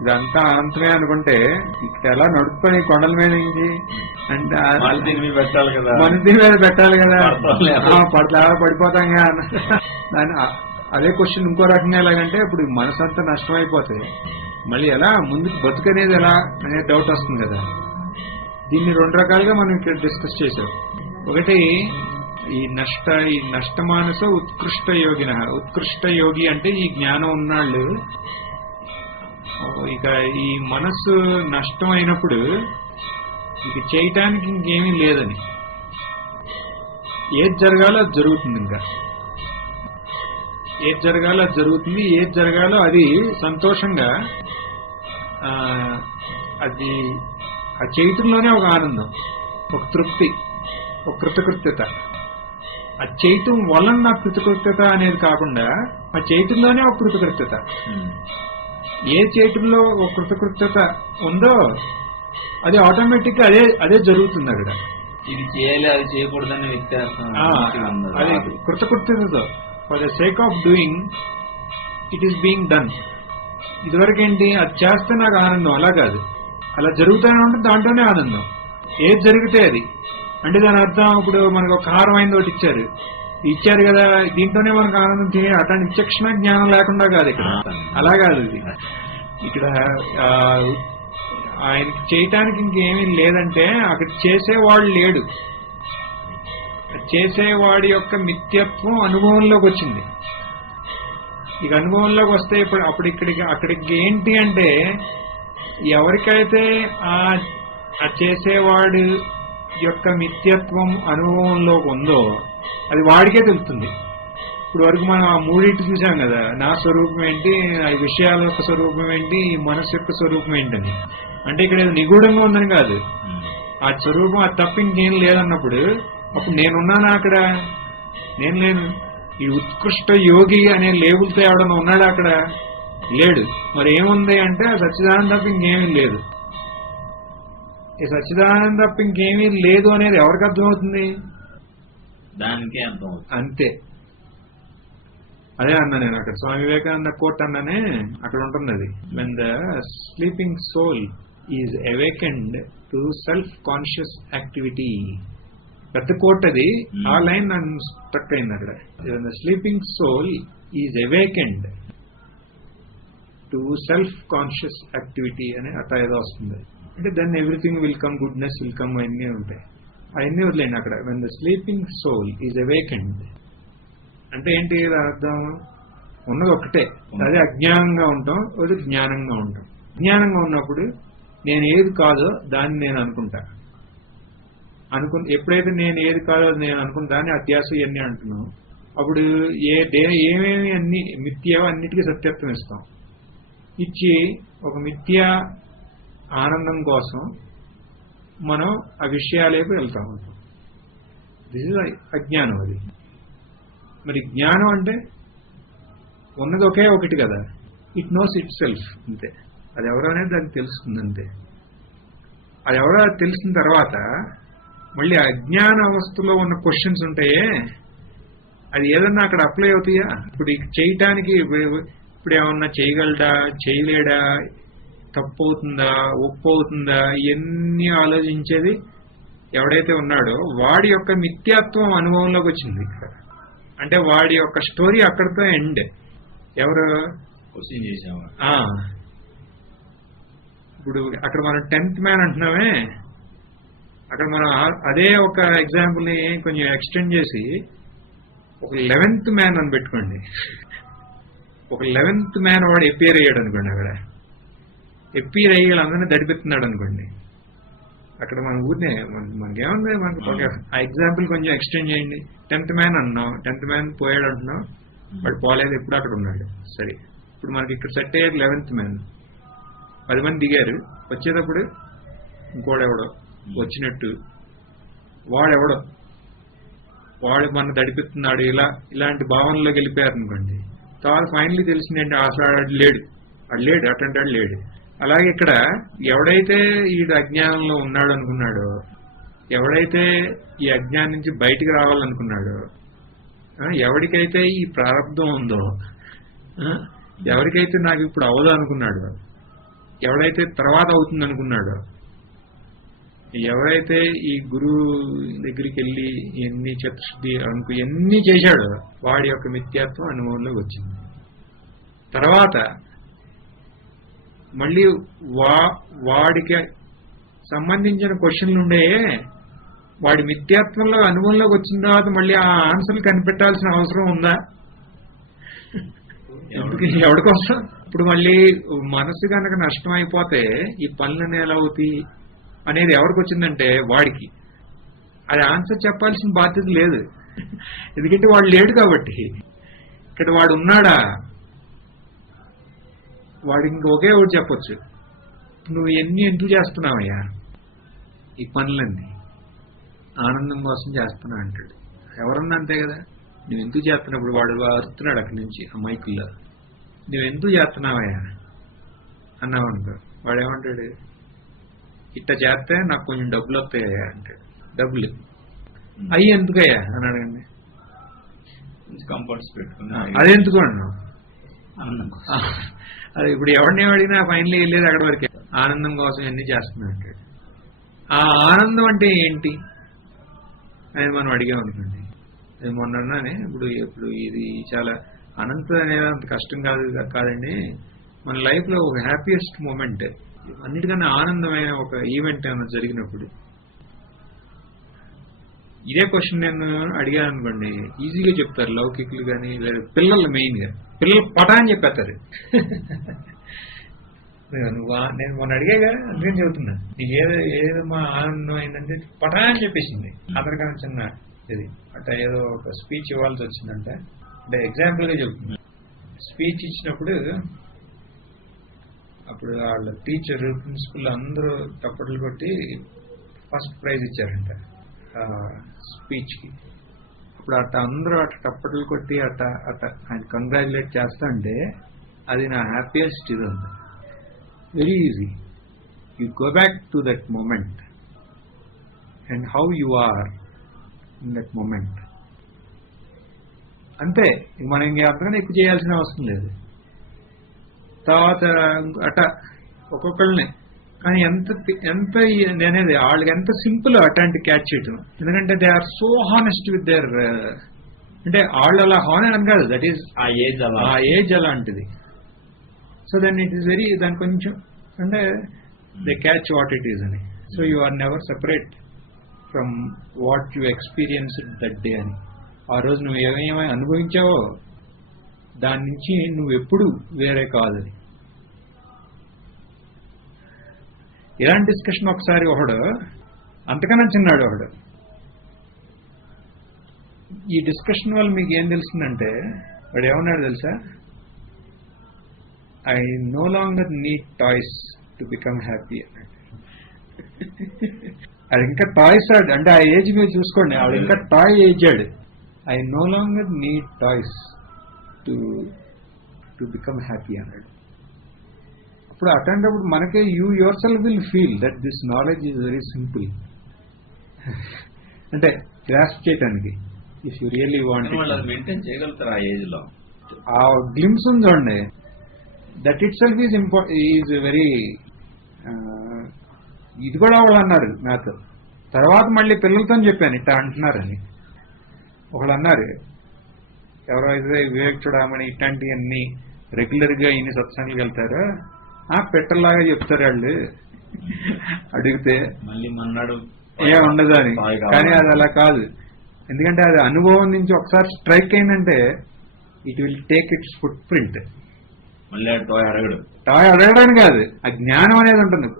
ఇదంతా అనంతమే అనుకుంటే ఇక్కడ ఎలా నడుపుకొని కొండల మీద నుంచి అంటే మన దీని మీద పెట్టాలి కదా, పడిపోతాం కదా. దాని అదే క్వశ్చన్ ఇంకో రకంగా ఎలాగంటే ఇప్పుడు మనసు అంతా నష్టమైపోతే మళ్ళీ ఎలా ముందుకు బతుకనేది ఎలా అనే డౌట్ వస్తుంది కదా. దీన్ని 2 రకాలుగా మనం ఇక్కడ డిస్కస్ చేశాం. ఒకటి ఈ నష్టమానస ఉత్కృష్ట యోగిన. ఉత్కృష్ట యోగి అంటే ఈ జ్ఞానం ఉన్నాళ్ళు. ఇక ఈ మనస్సు నష్టం అయినప్పుడు ఇక చేయటానికి ఇంకేమీ లేదని, ఏది జరగాలో అది జరుగుతుంది. ఇంకా ఏది జరగాలో అది జరుగుతుంది. ఏది జరగాలో అది సంతోషంగా అది ఆ చేయటంలోనే ఒక ఆనందం, ఒక తృప్తి, ఒక కృతకృత్యత. ఆ చేయటం వలన నా కృతకృత్యత అనేది కాకుండా ఆ చేయటంలోనే ఒక కృతకృత్యత. ఏ చేయటంలో ఒక కృతకృత్యత ఉందో అది ఆటోమేటిక్ గా అదే జరుగుతుంది అక్కడ. ఇది చేయాలి అది చేయకూడదనే వ్యత్యాసం అది కృతకృత్యతతో for the sake of doing it is being done. ఇదివరకు ఏంటి, అది చేస్తే నాకు ఆనందం, అలా కాదు, అలా జరుగుతూనే ఉంటుంది, దాంట్లోనే ఆనందం. ఏది జరిగితే అది అంటే దాని అర్థం ఇప్పుడు మనకు ఒక హారమైన ఒకటి ఇచ్చారు కదా, దీంట్లోనే మనకు ఆనందం చేయాలి, అట్లాంటి విచక్షణ జ్ఞానం లేకుండా కాదు ఇక్కడ. అలా కాదు ఇది. ఇక్కడ ఆయనకి చేయటానికి ఇంకేమీ లేదంటే అక్కడ చేసేవాడు లేడు, చేసేవాడి యొక్క మిథ్యత్వం అనుభవంలోకి వచ్చింది. ఇక అనుభవంలోకి వస్తే అప్పుడు అక్కడికి ఏంటి అంటే ఎవరికైతే ఆ చేసేవాడు యొక్క మిథ్యత్వం అనుభవంలోకి ఉందో అది వాడికే తెలుస్తుంది. ఇప్పుడు వరకు మనం ఆ మూడింటి చూసాం కదా, నా స్వరూపం ఏంటి, ఆ విషయాల యొక్క స్వరూపం ఏంటి, ఈ మనసు యొక్క స్వరూపం ఏంటని. అంటే ఇక్కడ నిగూఢంగా ఉందని కాదు, ఆ స్వరూపం అది తప్ప ఇంకేం లేదన్నప్పుడు అప్పుడు నేనున్నానా అక్కడ? నేను లేను. ఈ ఉత్కృష్ట యోగి అనే లేబుల్తో ఎవడన్నా ఉన్నాడా అక్కడ? లేడు. మరి ఏముంది అంటే ఆ సచ్చిదానంద తప్ప ఇంకేమీ లేదు. ఈ సచ్చిదానంద తప్ప ఇంకేమీ లేదు అనేది ఎవరికి అర్థమవుతుంది? దానికే అర్థం. అంతే. అదే అన్నా నేను అక్కడ స్వామి వివేకానంద కోట్ అన్నానే, అక్కడ ఉంటుంది అది. When the sleeping soul is awakened to self conscious activity. పెద్ద కోట్ అది. ఆ లైన్ నన్ను స్ట్రక్ అయింది అక్కడ. When the sleeping soul is awakened to self conscious activity అని అట్లా ఏదో వస్తుంది. అంటే then everything will come, goodness will come, అవన్నీ ఉంటాయి. అవన్నీ వదిలేండి అక్కడ. When the sleeping soul is awakened అంటే ఏంటి అర్థం? ఉన్నది ఒకటే, అదే అజ్ఞానంగా ఉంటాం, అది జ్ఞానంగా ఉంటాం. జ్ఞానంగా ఉన్నప్పుడు నేను ఏది కాదో దాన్ని నేను అనుకుంటా. ఎప్పుడైతే నేను ఏది కాదో నేను అనుకుంటా దాన్ని అత్యాస ఇవన్నీ అంటున్నాం. అప్పుడు ఏమేమి అన్ని మిథ్యవో అన్నిటికీ సత్యత్వం ఇస్తాం. ఇచ్చి ఒక మిథ్య ఆనందం కోసం మనం ఆ విషయాలకు వెళ్తా ఉంటాం. దిస్ ఇస్ అజ్ఞానం. అది మరి జ్ఞానం అంటే ఉన్నది ఒకే ఒకటి కదా, ఇట్ నోస్ ఇట్ సెల్ఫ్. అంతే. అది ఎవరో అనేది దానికి తెలుస్తుంది. అంతే. అది ఎవరో తెలిసిన తర్వాత మళ్ళీ అజ్ఞాన అవస్థలో ఉన్న క్వశ్చన్స్ ఉంటాయే, అది ఏదన్నా అక్కడ అప్లై అవుతాయా? ఇప్పుడు చేయటానికి ఇప్పుడు ఏమన్నా చేయగలడా, చేయలేడా, తప్పు అవుతుందా, ఒప్పు అవుతుందా, ఇవన్నీ ఆలోచించేది ఎవడైతే ఉన్నాడో వాడి యొక్క మిథ్యాత్వం అనుభవంలోకి వచ్చింది. అంటే వాడి యొక్క స్టోరీ అక్కడితో ఎండ్. ఎవరు క్వశ్చన్ చేసాము. ఇప్పుడు అక్కడ మనం 10th మ్యాన్ అంటున్నామే, అక్కడ మనం అదే ఒక ఎగ్జాంపుల్ ని కొంచెం ఎక్స్టెండ్ చేసి ఒక 11th మ్యాన్ అని పెట్టుకోండి. ఒక 11th మ్యాన్ వాడు ఎపియర్ అయ్యాడు అనుకోండి. అక్కడ ఎపియర్ అయ్యి వాళ్ళందరినీ దడిపెత్తున్నాడు అనుకోండి. అక్కడ మన ఊరినే మనకేముంది, మనకు ఆ ఎగ్జాంపుల్ కొంచెం ఎక్స్టెండ్ చేయండి. 10th మ్యాన్ అన్నాం, 10th మ్యాన్ పోయాడు అంటున్నాం, వాడు పోలేదు, ఎప్పుడు అక్కడ ఉన్నాడు. సరే, ఇప్పుడు మనకి ఇక్కడ సెట్ అయ్యారు 11th మ్యాన్. 10 మంది దిగారు. వచ్చేటప్పుడు ఇంకోడెవడో వచ్చినట్టు వాడెవడో వాడు మన దడిపెత్తున్నాడు, ఇలాంటి భావనలోకి వెళ్ళిపోయారు అనుకోండి. తర్వాత ఫైనల్లీ తెలిసిందంటే అసలు లేడు, అటెంటాడు లేడు. అలాగే ఇక్కడ ఎవడైతే ఈ అజ్ఞానంలో ఉన్నాడు అనుకున్నాడో, ఎవడైతే ఈ అజ్ఞానం నుంచి బయటికి రావాలనుకున్నాడో, ఎవరికైతే ఈ ప్రారంధం ఉందో, ఎవరికైతే నాకు ఇప్పుడు అవ్వదు అనుకున్నాడో, ఎవడైతే తర్వాత అవుతుంది అనుకున్నాడో, ఎవరైతే ఈ గురువు దగ్గరికి వెళ్ళి ఎన్ని చతుశుద్ధి ఎన్ని చేశాడో వాడి యొక్క మిథ్యాత్వం అనుభవంలోకి వచ్చింది. తర్వాత మళ్ళీ వాడికి సంబంధించిన క్వశ్చన్లు ఉండే, వాడి మిథ్యాత్వంలో అనుభవంలోకి వచ్చిన తర్వాత మళ్ళీ ఆ ఆన్సర్లు కనిపెట్టాల్సిన అవసరం ఉందా? ఎవడికోసం? ఇప్పుడు మళ్ళీ మనసు కనుక నష్టం అయిపోతే ఈ పనులన్నీ ఎలా అవుతాయి అనేది ఎవరికి వచ్చిందంటే వాడికి. అది ఆన్సర్ చెప్పాల్సిన బాధ్యత లేదు, ఎందుకంటే వాడు లేడు కాబట్టి. ఇక్కడ వాడు ఉన్నాడా? వాడు ఇంకొకే ఒకటి చెప్పొచ్చు, నువ్వు ఎందుకు చేస్తున్నావయ్యా ఈ పనులన్నీ? ఆనందం కోసం చేస్తున్నా అంటాడు. ఎవరన్నా అంతే కదా. నువ్వు ఎందుకు చేస్తున్నప్పుడు వాడు అరుస్తున్నాడు అక్కడి నుంచి ఆ మైకుల్లో, నువ్వు ఎందుకు చేస్తున్నావయ్యా అన్నావు అనుకో, వాడు ఏమంటాడు, ఇట్ట చేస్తే నాకు కొంచెం డబ్బులు వస్తాయా అంటాడు. డబ్బులు అయ్యి ఎందుకయ్యా అని అడగండి. కంఫర్ట్స్ పెట్టుకుని అది ఎందుకు అన్నావు, అది ఇప్పుడు ఎవరిని అడిగినా ఫైనలీ వెళ్ళేది అక్కడి వరకే, ఆనందం కోసం ఎన్ని చేస్తున్నా అంటాడు. ఆ ఆనందం అంటే ఏంటి అని మనం అడిగామనుకోండి, అది మొన్ననే ఇప్పుడు ఇది చాలా అనంతం అనేది అంత కష్టం కాదండి. మన లైఫ్ లో ఒక హ్యాపీయెస్ట్ మూమెంట్, అన్నిటికన్నా ఆనందమైన ఒక ఈవెంట్ ఏమైనా జరిగినప్పుడు, ఇదే క్వశ్చన్ నేను అడిగాను అనుకోండి, ఈజీగా చెప్తారు లౌకికులు కానీ పిల్లలు. మెయిన్ గా పిల్లలు పటా అని చెప్పేస్తారు. నేను మొన్న అడిగాగా అందుకని చెబుతున్నా, నీకు ఏదమ్మా ఆనందం అయిందంటే పటా అని చెప్పేసింది. అతనికన్నా చిన్న ఇది అంటే ఏదో ఒక స్పీచ్ ఇవ్వాల్సి వచ్చిందంటే, అంటే ఎగ్జాంపుల్ గా చెబుతున్నా. స్పీచ్ ఇచ్చినప్పుడు అప్పుడు వాళ్ళ టీచర్ ప్రిన్సిపల్ అందరూ తప్పట్లు కొట్టి ఫస్ట్ ప్రైజ్ ఇచ్చారంట స్పీచ్ కి. అప్పుడు అందరూ టప్పట్లు కొట్టి ఆయన కంగ్రాచులేట్ చేస్తా అంటే అది నా హ్యాపీయెస్ట్ ఇది ఉంది. Very easy, you go back to that moment and how you are in that moment. అంతే, మనం ఇంకా అంతకన్నా ఎక్కువ చేయాల్సిన అవసరం లేదు. తర్వాత ఒక్కొక్కళ్ళని కానీ ఎంత నేనేది వాళ్ళకి ఎంత సింపుల్ అట్లాంటి క్యాచ్ చేయటం, ఎందుకంటే they are so honest with their, అంటే వాళ్ళు అలా హానెస్ట్ అని కాదు, దట్ ఈస్ ఆ ఏజ్ అలాంటిది. So then it is very, దాని కొంచెం అంటే they catch what it is అని. So you are never separate from what you experience that day అని. ఆ రోజు నువ్వు ఏమేమై అనుభవించావో దాని నుంచి నువ్వు ఎప్పుడు వేరే కాదని. ఇలాంటి డిస్కషన్ ఒకసారి ఒకడు అంతకన్నా చిన్నాడు ఒకడు, ఈ డిస్కషన్ వల్ల మీకు ఏం తెలుస్తుందంటే వాడు ఏమన్నాడు తెలుసా, I no longer need toys to become happy అన్నాడు. అది ఇంకా టాయ్స్ ఆడు అంటే ఆ ఏజ్ మీరు చూసుకోండి, ఆవిడ ఇంకా టాయ్ ఏజాడు. I no longer need toys to become happy అన్నాడు. ఇప్పుడు అట్లాంటప్పుడు మనకే you yourself will feel that this knowledge is very simple. అంటే గ్రాస్ప్ చేయటానికి if you really want maintain చేయగలుగుతారు ఆ ఏజ్ లో. ఆ గ్లిమ్స్ ఉంది చూడండి, that itself is very. ఇది కూడా వాళ్ళు అన్నారు నాతో, తర్వాత మళ్ళీ పిల్లలతో చెప్పాను ఇట్లా అంటున్నారని. ఒకళ్ళు అన్నారు, ఎవరో అయితే వివేక్ చూడమని ఇట్లాంటివన్నీ రెగ్యులర్ గా ఇన్ని సత్సంగాలకు వెళ్తారు, పెట్టలాగా చెప్తారు వాళ్ళు అడిగితే మళ్ళీ మన్నాడు ఏముండదు అని. కానీ అది అలా కాదు, ఎందుకంటే అది అనుభవం నుంచి ఒకసారి స్ట్రైక్ అయిందంటే it will take its foot print. మళ్ళీ టాయ్ అడగడానికి కాదు, ఆ జ్ఞానం అనేది ఉంటుంది.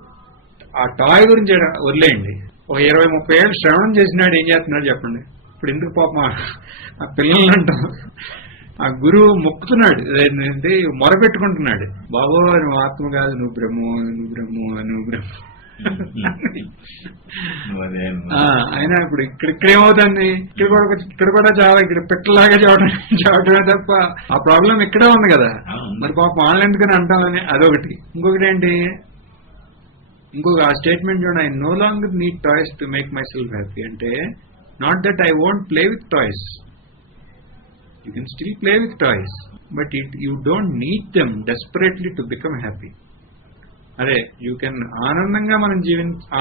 ఆ టాయ్ గురించి వదిలేయండి. ఒక 20-30 ఏళ్ళు శ్రవణం చేసినాడు, ఏం చేస్తున్నాడు చెప్పండి. ఇప్పుడు ఎందుకు పాపం ఆ పిల్లల్ని అంటాం, ఆ గురువు మొక్కుతున్నాడు, ఏంటంటే మొరపెట్టుకుంటున్నాడు, బాబో నువ్వు ఆత్మ కాదు, నువ్వు బ్రహ్మ, నువ్వు బ్రహ్మ, నువ్వు బ్రహ్మ. అయినా ఇప్పుడు ఇక్కడేమవుతుంది, ఇక్కడ కూడా చాలా ఇక్కడ పెట్టలాగా చూడటమే తప్ప ఆ ప్రాబ్లం ఇక్కడే ఉంది కదా. మరి పాపం ఆన్లైన్ ఎందుకని అంటామని అదొకటి. ఇంకొకటి ఏంటి, ఇంకొక ఆ స్టేట్మెంట్ చూడండి, I no longer need toys to make myself happy. అంటే not that I won't play with toys, you can still play with toys, but you don't need them desperately to become happy. అదే you can ఆనందంగా మనం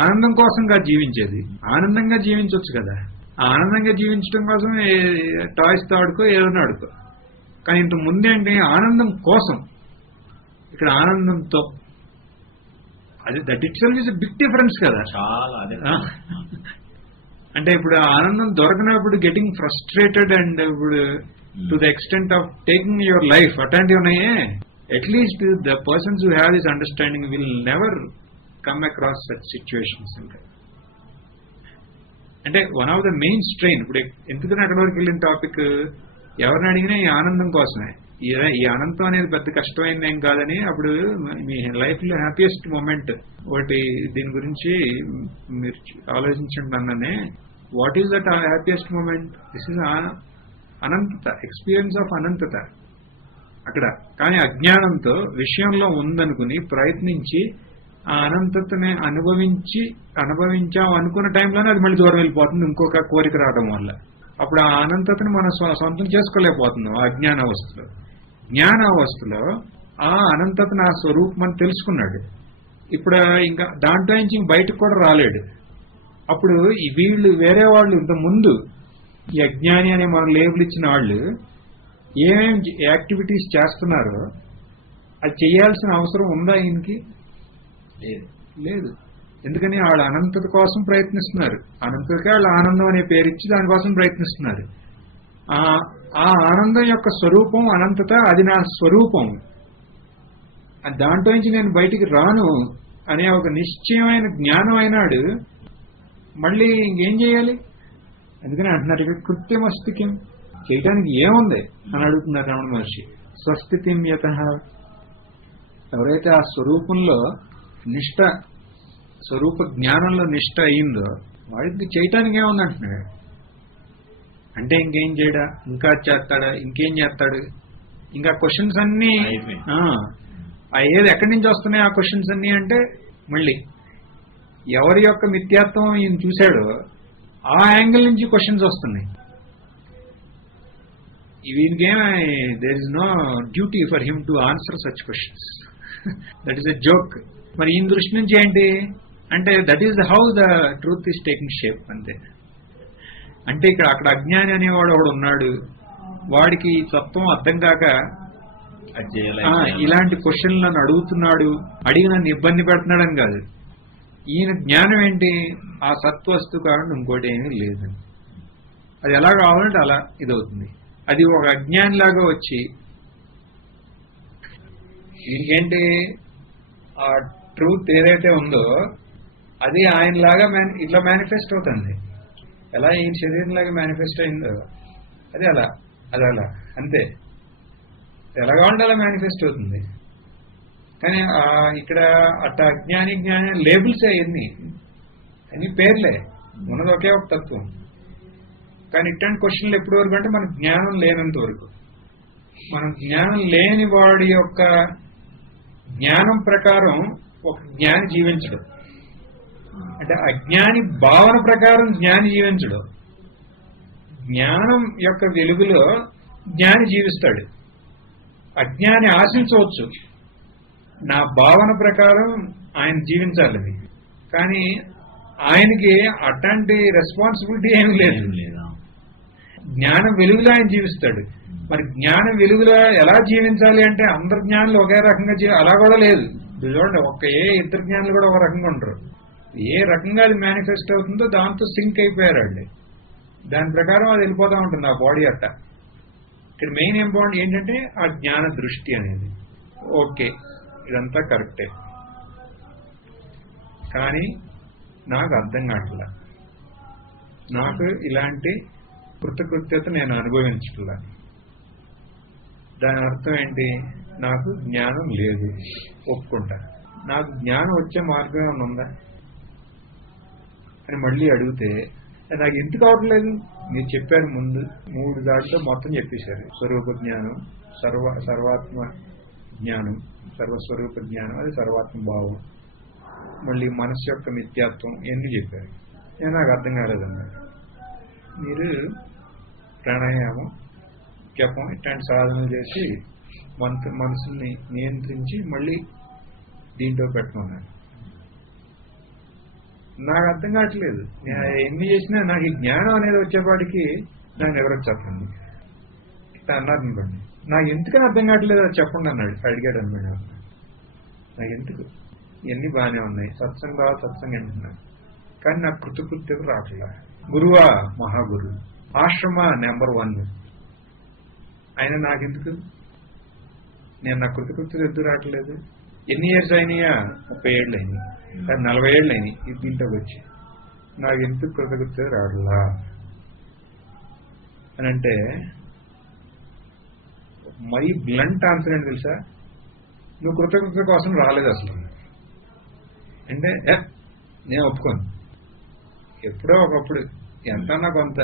ఆనందం కోసంగా జీవించేది, ఆనందంగా జీవించవచ్చు కదా. ఆనందంగా జీవించడం కోసం టాయ్స్ తో ఆడుకో, ఏదైనా ఆడుకో. కానీ ఇంత ముందేంటి ఆనందం కోసం, ఇక్కడ ఆనందంతో, అది that itself is a big difference కదా. చాలా అంటే ఇప్పుడు ఆనందం దొరకనప్పుడు గెటింగ్ ఫ్రస్ట్రేటెడ్ అండ్ ఇప్పుడు to the extent of taking your life అట్లాంటివి ఉన్నాయే. At least the persons who have this understanding will never come across such situations. ఇంకా అంటే one of the main strain, ఇప్పుడు ఎందుకని అక్కడి వరకు వెళ్ళిన టాపిక్, ఎవరిని అడిగినా ఈ ఆనందం కోసమే. ఈ ఆనందం అనేది పెద్ద కష్టమైంది ఏం కాదని, అప్పుడు మీ లైఫ్ లో హ్యాపీయెస్ట్ మూమెంట్ ఒకటి దీని గురించి మీరు ఆలోచించండి అన్ననే. What is that happiest moment? This is అనంతత, ఎక్స్పీరియన్స్ ఆఫ్ అనంతత అక్కడ. కానీ అజ్ఞానంతో విషయంలో ఉందనుకుని ప్రయత్నించి ఆ అనంతతని అనుభవించాం అనుకున్న టైంలోనే అది మళ్ళీ దూరం వెళ్ళిపోతుంది ఇంకొక కోరిక రావడం వల్ల. అప్పుడు ఆ అనంతతని మనం సొంతం చేసుకోలేకపోతున్నాం ఆ అజ్ఞానావస్థలో. జ్ఞానావస్థలో ఆ అనంతతను ఆ స్వరూపం అని తెలుసుకున్నాడు. ఇప్పుడు ఇంకా దాంట్లో నుంచి బయటకు కూడా రాలేడు. అప్పుడు వీళ్ళు వేరే వాళ్ళు ఇంత ముందు ఈ అజ్ఞాని అనే మనం లేబుల్ ఇచ్చిన వాళ్ళు ఏమేమి యాక్టివిటీస్ చేస్తున్నారో అది చేయాల్సిన అవసరం ఉందా ఈయనకి? లేదు. ఎందుకని వాళ్ళు అనంతత కోసం ప్రయత్నిస్తున్నారు. అనంతకే వాళ్ళు ఆనందం అనే పేరు ఇచ్చి దానికోసం ప్రయత్నిస్తున్నారు. ఆ ఆనందం యొక్క స్వరూపం అనంతత, అది నా స్వరూపం, దాంట్లో నుంచి నేను బయటికి రాను అనే ఒక నిశ్చయమైన జ్ఞానం అయినాడు. మళ్ళీ ఇంకేం చేయాలి? అందుకని అంటున్నారు ఇక్కడ కృత్యమస్తికిం, చేయటానికి ఏముంది అని అడుగుతున్నారు రమణ మహర్షి. స్వస్థితిం యతః, ఎవరైతే ఆ స్వరూపంలో నిష్ట, స్వరూప జ్ఞానంలో నిష్ట అయిందో వాడికి చేయటానికి ఏముంది అంటున్నాడు. అంటే ఇంకేం చేయడా, ఇంకా చేస్తాడా, ఇంకేం చేస్తాడు? ఇంకా క్వశ్చన్స్ అన్నీ ఏది ఎక్కడి నుంచి వస్తున్నాయి ఆ క్వశ్చన్స్ అన్నీ అంటే మళ్ళీ ఎవరి యొక్క మిథ్యాత్వం ఈయన చూశాడో ఆ యాంగిల్ నుంచి క్వశ్చన్స్ వస్తున్నాయి. వీనికేం there is no duty for him to answer such questions. That is a joke. మరి ఈయన దృష్టి నుంచి ఏంటి అంటే that is how the truth is taking shape అంతే. అంటే ఇక్కడ అక్కడ అజ్ఞాని అనేవాడు ఒకడు ఉన్నాడు, వాడికి తత్వం అర్థం కాక ఇలాంటి క్వశ్చన్లను అడుగుతున్నాడు, అడిగి నన్ను ఇబ్బంది పెడుతున్నాడని కాదు. ఈయన జ్ఞానం ఏంటి? ఆ సత్వస్తు కారణం ఇంకోటి ఏమీ లేదు. అది ఎలా కావాలంటే అలా ఇదవుతుంది. అది ఒక అజ్ఞానిలాగా వచ్చి దీనికేంటి ఆ ట్రూత్ ఏదైతే ఉందో అది ఆయనలాగా ఇట్లా మేనిఫెస్ట్ అవుతుంది. ఎలా ఈయన శరీరంలాగా మేనిఫెస్ట్ అయిందో అది అలా అంతే. ఎలా కావాలంటే అలా మేనిఫెస్ట్ అవుతుంది. కానీ ఇక్కడ అట్లా అజ్ఞాని జ్ఞాని లేబుల్స్ అయ్యింది, అన్ని పేర్లే, ఉన్నది ఒకే ఒక తత్వం. కానీ ఇట్లాంటి క్వశ్చన్లు ఎప్పటి వరకు అంటే మనకు జ్ఞానం లేనంత వరకు. మనం జ్ఞానం లేని వాడి యొక్క జ్ఞానం ప్రకారం ఒక జ్ఞాని జీవించడు. అంటే అజ్ఞాని భావన ప్రకారం జ్ఞాని జీవించడు. జ్ఞానం యొక్క వెలుగులో జ్ఞాని జీవిస్తాడు. అజ్ఞాని ఆశించవచ్చు నా భావన ప్రకారం ఆయన జీవించాలి, కానీ ఆయనకి అట్లాంటి రెస్పాన్సిబిలిటీ ఏమి లేదు. జ్ఞానం వెలుగులో ఆయన జీవిస్తాడు. మరి జ్ఞానం వెలుగులో ఎలా జీవించాలి అంటే అందరు జ్ఞానులు ఒకే రకంగా అలా కూడా లేదు. చూడండి, ఇద్దరు జ్ఞానులు కూడా ఒక రకంగా ఉండరు. ఏ రకంగా అది మేనిఫెస్ట్ అవుతుందో దాంతో సింక్ అయిపోయారు అండి. దాని ప్రకారం అది వెళ్ళిపోతూ ఉంటుంది ఆ బాడీ అట్ట. ఇక్కడ మెయిన్ ఇంపార్టెంట్ ఏంటంటే ఆ జ్ఞాన దృష్టి అనేది. ఓకే, ఇదంతా కరెక్టే, కానీ నాకు అర్థం కావట్లా, నాకు ఇలాంటి కృతకృత్యత నేను అనుభవించట్లా. దాని అర్థం ఏంటి? నాకు జ్ఞానం లేదు, ఒప్పుకుంటా. నాకు జ్ఞానం వచ్చే మార్గం ఏమైనా ఉందా అని మళ్ళీ అడిగితే నాకు ఎందుకు అవట్లేదు? మీరు చెప్పారు ముందు 3 దాంట్లో మొత్తం చెప్పేశారు. స్వరూప జ్ఞానం, సర్వాత్మ జ్ఞానం, సర్వస్వరూప జ్ఞానం, అది సర్వాత్మ భావం, మళ్ళీ మనస్సు యొక్క మిథ్యాత్వం, ఎన్ని చెప్పారు. నాకు అర్థం కాలేదన్నారు. మీరు ప్రాణాయామం, జపం ఇట్లాంటి సాధనలు చేసి మనసుని నియంత్రించి మళ్ళీ దీంట్లో పెట్టమన్నారు. నాకు అర్థం కావట్లేదు. నేను ఎన్ని చేసినా నాకు ఈ జ్ఞానం అనేది వచ్చేపాటికి నాకు ఎవరికి చెప్పండి అన్నారు అనుకోండి. నాకు ఎందుకని అర్థం కావట్లేదు అది చెప్పండి అన్నాడు, అడిగాడు అనమాట. నాకు ఎందుకు, ఇవన్నీ బాగానే ఉన్నాయి, సత్సంగం అంటున్నాను, కానీ నాకు కృతకృత్యత రావట్లేదు. గురువా మహాగురువు, ఆశ్రమ నెంబర్ 1, ఆయన నాకెందుకు, నేను నా కృతకృత్యత ఎందుకు రావట్లేదు? ఎన్ని ఇయర్స్ అయినాయా? 30 ఏళ్ళు అయినాయి, కానీ 40 ఏళ్ళు అయినాయి ఇది దీంట్లోకి వచ్చి. నాకు ఎందుకు కృతకృత్యత రావట్లా అని అంటే మరీ బ్లంట్ ఆన్సర్ ఏంటి తెలుసా? నువ్వు కృతజ్ఞత కోసం రాలేదు అసలు అంటే నేను ఒప్పుకోను. ఎప్పుడో ఒకప్పుడు ఎంతన్నా కొంత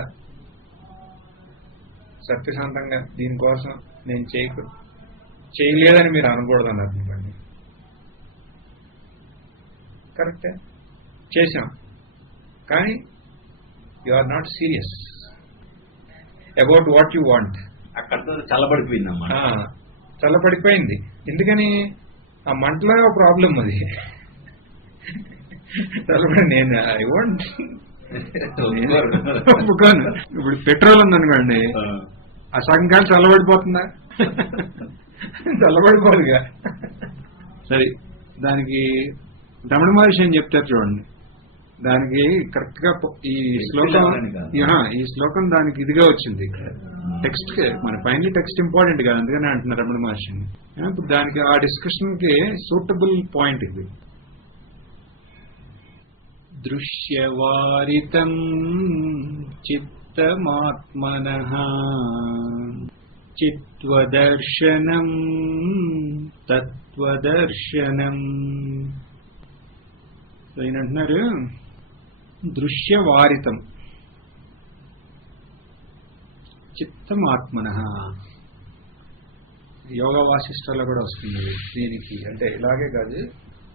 సత్యశాంతంగా దీనికోసం నేను చేయలేదని మీరు అనకూడదు అన్నారు అనుకోండి. కరెక్టే, చేశాం, కానీ you are not serious about what you want. అక్కడితో చల్లబడిపోయిందమ్మా. చల్లబడిపోయింది. ఎందుకని ఆ మంటలో ప్రాబ్లం అది. చల్లబడి నేను ఐ వాంట్ ఒప్పుకోను. ఇప్పుడు పెట్రోల్ ఉందనుకోండి, ఆ సగం కాలం చల్లబడిపోతుందా? చల్లబడిపోదుగా. సరే, దానికి రమణ మహర్షి అని చెప్తారు చూడండి. దానికి కరెక్ట్ గా ఈ శ్లోకం దానికి ఇదిగా వచ్చింది. టెక్స్ట్ మన ఫైనల్ టెక్స్ట్ ఇంపార్టెంట్ కాదు, అందుకని అంటున్నారు రమణ మహర్షిని. ఇప్పుడు దానికి ఆ డిస్కషన్ కి సూటబుల్ పాయింట్ ఇది. దృశ్యవారితం చిత్తమాత్మనః చిత్వదర్శనం తత్వదర్శనం. అంటున్నారు దృశ్యవారితం చిత్తమాత్మనః. యోగ వాసిష్టాల్లో కూడా వస్తుంది దీనికి. అంటే ఇలాగే కాదు,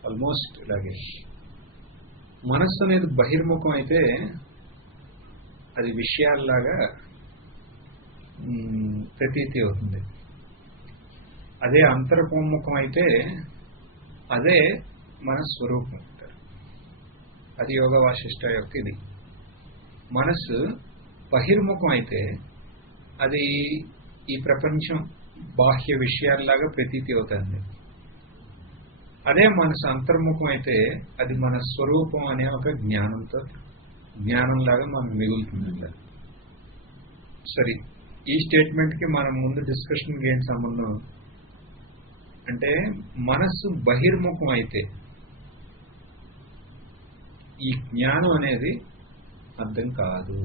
ఆల్మోస్ట్ ఇలాగే. మనస్సు అనేది బహిర్ముఖం అయితే అది విషయాల్లాగా ప్రతీతి అవుతుంది. అదే అంతర్ముఖం అయితే అదే మన స్వరూపం అంటారు. అది యోగ వాసిష్ట యొక్క ఇది. మనస్సు బహిర్ముఖం అయితే అది ఈ ప్రపంచం బాహ్య విషయాల్లాగా ప్రతీతి అవుతుంది. అదే మనసు అంతర్ముఖం అయితే అది మన స్వరూపం అనే ఒక జ్ఞానంలాగా మనకు మిగులుతుంది. సరే, ఈ స్టేట్మెంట్ కి మనం ముందు డిస్కషన్కి ఏం సంబంధం అంటే, మనస్సు బహిర్ముఖం అయితే ఈ జ్ఞానం అనేది అర్థం కాదు.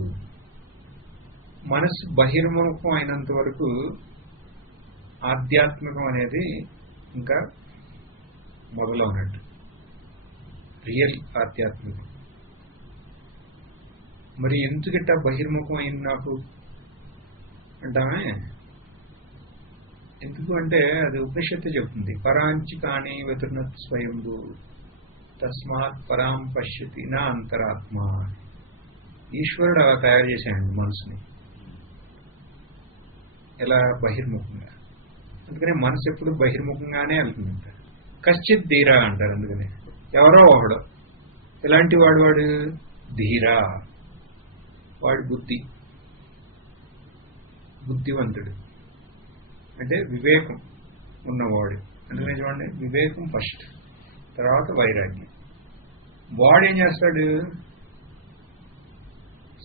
మనస్సు బహిర్ముఖం అయినంత వరకు ఆధ్యాత్మికం అనేది ఇంకా మొదలవునట్టు, రియల్ ఆధ్యాత్మికం. మరి ఎందుకట బహిర్ముఖం అయింది నాకు అంటామే? ఎందుకు అంటే అది ఉపనిషత్తు చెప్తుంది. పరాంచి కాని వెతుర్నత్ స్వయంభూ తస్మాత్ పరాం పశ్యతి నా అంతరాత్మ. ఈశ్వరుడు అలా తయారు చేశాడు మనసుని, ఎలా బహిర్ముఖంగా. అందుకనే మనసు ఎప్పుడు బహిర్ముఖంగానే వెళ్తుంది. కశ్చిత్ ధీరా అంటారు. అందుకనే ఎవరో ఒకడు. ఎలాంటి వాడు ధీరా, వాడు బుద్ధివంతుడు అంటే వివేకం ఉన్నవాడు. అందుకనే చూడండి, వివేకం ఫస్ట్, తర్వాత వైరాగ్యం. వాడేం చేస్తాడు?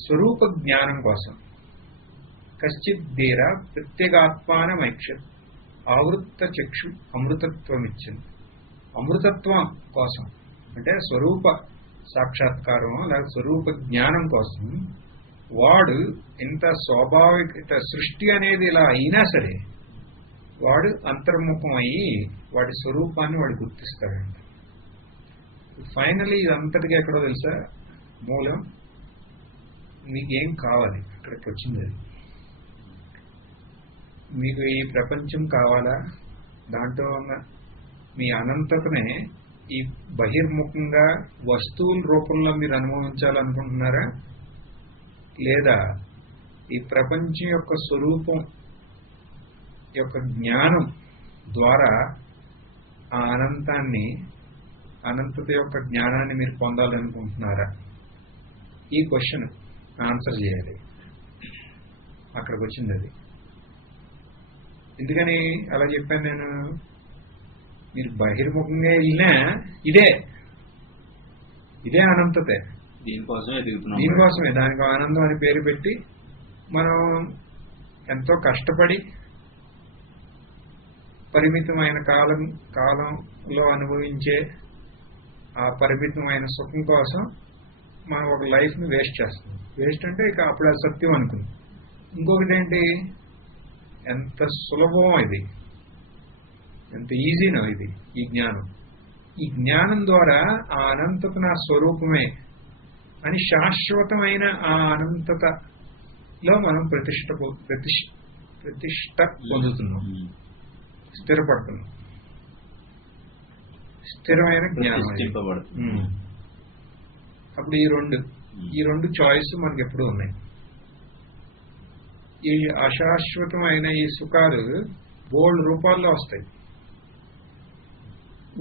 స్వరూప జ్ఞానం కోసం కశ్చిత్ ధీర ప్రత్యేగాత్మానమైక్షత్ ఆవృత్త చక్షు అమృతత్వం ఇచ్చింది. అమృతత్వం కోసం అంటే స్వరూప సాక్షాత్కారం లేదా స్వరూప జ్ఞానం కోసం వాడు ఇంత స్వాభావిక సృష్టి అనేది ఇలా అయినా సరే వాడు అంతర్ముఖం అయ్యి వాడి స్వరూపాన్ని వాడు గుర్తిస్తాడంట. ఫైనలీ ఇదంతటికి ఎక్కడో తెలుసా మూలం? మీకేం కావాలి? అక్కడికి వచ్చింది అది. మీకు ఈ ప్రపంచం కావాలా? దాంట్లో ఉన్న మీ అనంతతనే ఈ బహిర్ముఖంగా వస్తువుల రూపంలో మీరు అనుభవించాలనుకుంటున్నారా? లేదా ఈ ప్రపంచం యొక్క స్వరూపం యొక్క జ్ఞానం ద్వారా ఆ అనంతత యొక్క జ్ఞానాన్ని మీరు పొందాలనుకుంటున్నారా? ఈ క్వశ్చన్ ఆన్సర్ చేయాలి. అక్కడికి వచ్చింది అది. ఎందుకని అలా చెప్పాను నేను? మీరు బహిర్ముఖంగా వెళ్ళినా ఇదే అనంతతే. దీనికోసమే దానికి ఆనందం అని పేరు పెట్టి మనం ఎంతో కష్టపడి పరిమితమైన కాలంలో అనుభవించే ఆ పరిమితమైన సుఖం కోసం మనం ఒక లైఫ్ ని వేస్ట్ చేస్తాం. వేస్ట్ అంటే ఇక అప్పుడు అది సత్యం అనుకుంది. ఇంకొకటి ఏంటి, ఎంత సులభం ఇది, ఎంత ఈజీనో ఇది. ఈ జ్ఞానం ద్వారా ఆ అనంతత నా స్వరూపమే అని శాశ్వతమైన ఆ అనంతతలో మనం ప్రతిష్ట పొందుతున్నాం, స్థిరపడుతున్నాం. స్థిరమైన జ్ఞానం. అప్పుడు ఈ రెండు చాయిస్ మనకి ఎప్పుడు ఉన్నాయి. ఈ అశాశ్వతమైన ఈ సుఖాలు బోల్డ్ రూపాల్లో వస్తాయి.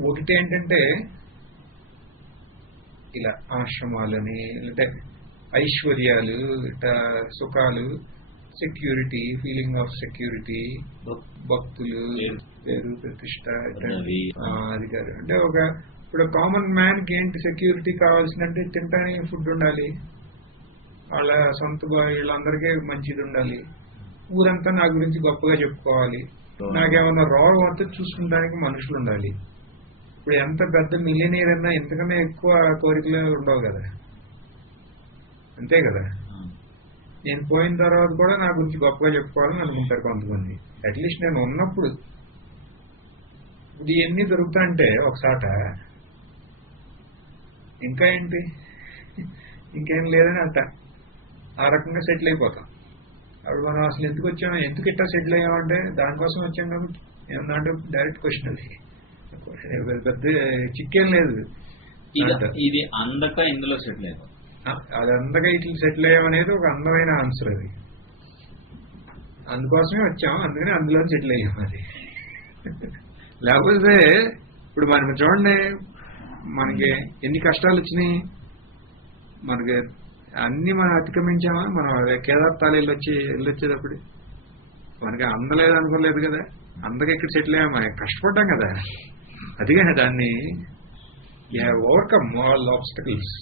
ఒకటి ఏంటంటే ఇలా ఆశ్రమాలని, అంటే ఐశ్వర్యాలు, ఇట్లా సుఖాలు, సెక్యూరిటీ, ఫీలింగ్ ఆఫ్ సెక్యూరిటీ, భక్తులు, పేరు ప్రతిష్ట, అధికారు. అంటే ఇప్పుడు కామన్ మ్యాన్ కి ఏంటి సెక్యూరిటీ కావాల్సిందంటే తినడానికి ఫుడ్ ఉండాలి, వాళ్ళ సొంత వీళ్ళందరికీ మంచిది ఉండాలి, ఊరంతా నా గురించి గొప్పగా చెప్పుకోవాలి, నాకేమన్నా రోగం వస్తే చూసుకుంటానికి మనుషులు ఉండాలి. ఇప్పుడు ఎంత పెద్ద మిలియనీర్ అన్నా ఎంతకన్నా ఎక్కువ కోరికలు ఉండవు కదా, అంతే కదా. నేను పోయిన తర్వాత కూడా నా గురించి గొప్పగా చెప్పుకోవాలని అనుకుంటారు కొంతమంది. అట్లీస్ట్ నేను ఉన్నప్పుడు. ఇప్పుడు ఇవన్నీ దొరుకుతాయంటే ఒకసాట ఇంకా ఏంటి, ఇంకేం లేదని అంట ఆ రకంగా సెటిల్ అయిపోతాం. అప్పుడు మనం అసలు ఎందుకు వచ్చామో, ఎందుకు ఇట్లా సెటిల్ అయ్యామంటే దానికోసం వచ్చాం కాబట్టి ఏమన్నా డైరెక్ట్ క్వశ్చన్. అది పెద్ద చిక్కేం లేదు. ఇది అందక ఇందులో సెటిల్ అయిపోతాం. అది అందక ఇట్లా సెటిల్ అయ్యామనేది ఒక అందమైన ఆన్సర్. అది అందుకోసమే వచ్చాం, అందుకని అందులో సెటిల్ అయ్యాం. అది లేకపోతే ఇప్పుడు మనం చూడండి, మనకి ఎన్ని కష్టాలు వచ్చినాయి, మనకి అన్ని మనం అతిక్రమించామా? మనం కేదార్తాలు వెళ్ళొచ్చేటప్పుడు మనకి అందలేదు అనుకోలేదు కదా, అందక ఇక్కడ సెటిల్ అయ్యామా? కష్టపడ్డాం కదా. అదిగా దాన్ని overcome all obstacles.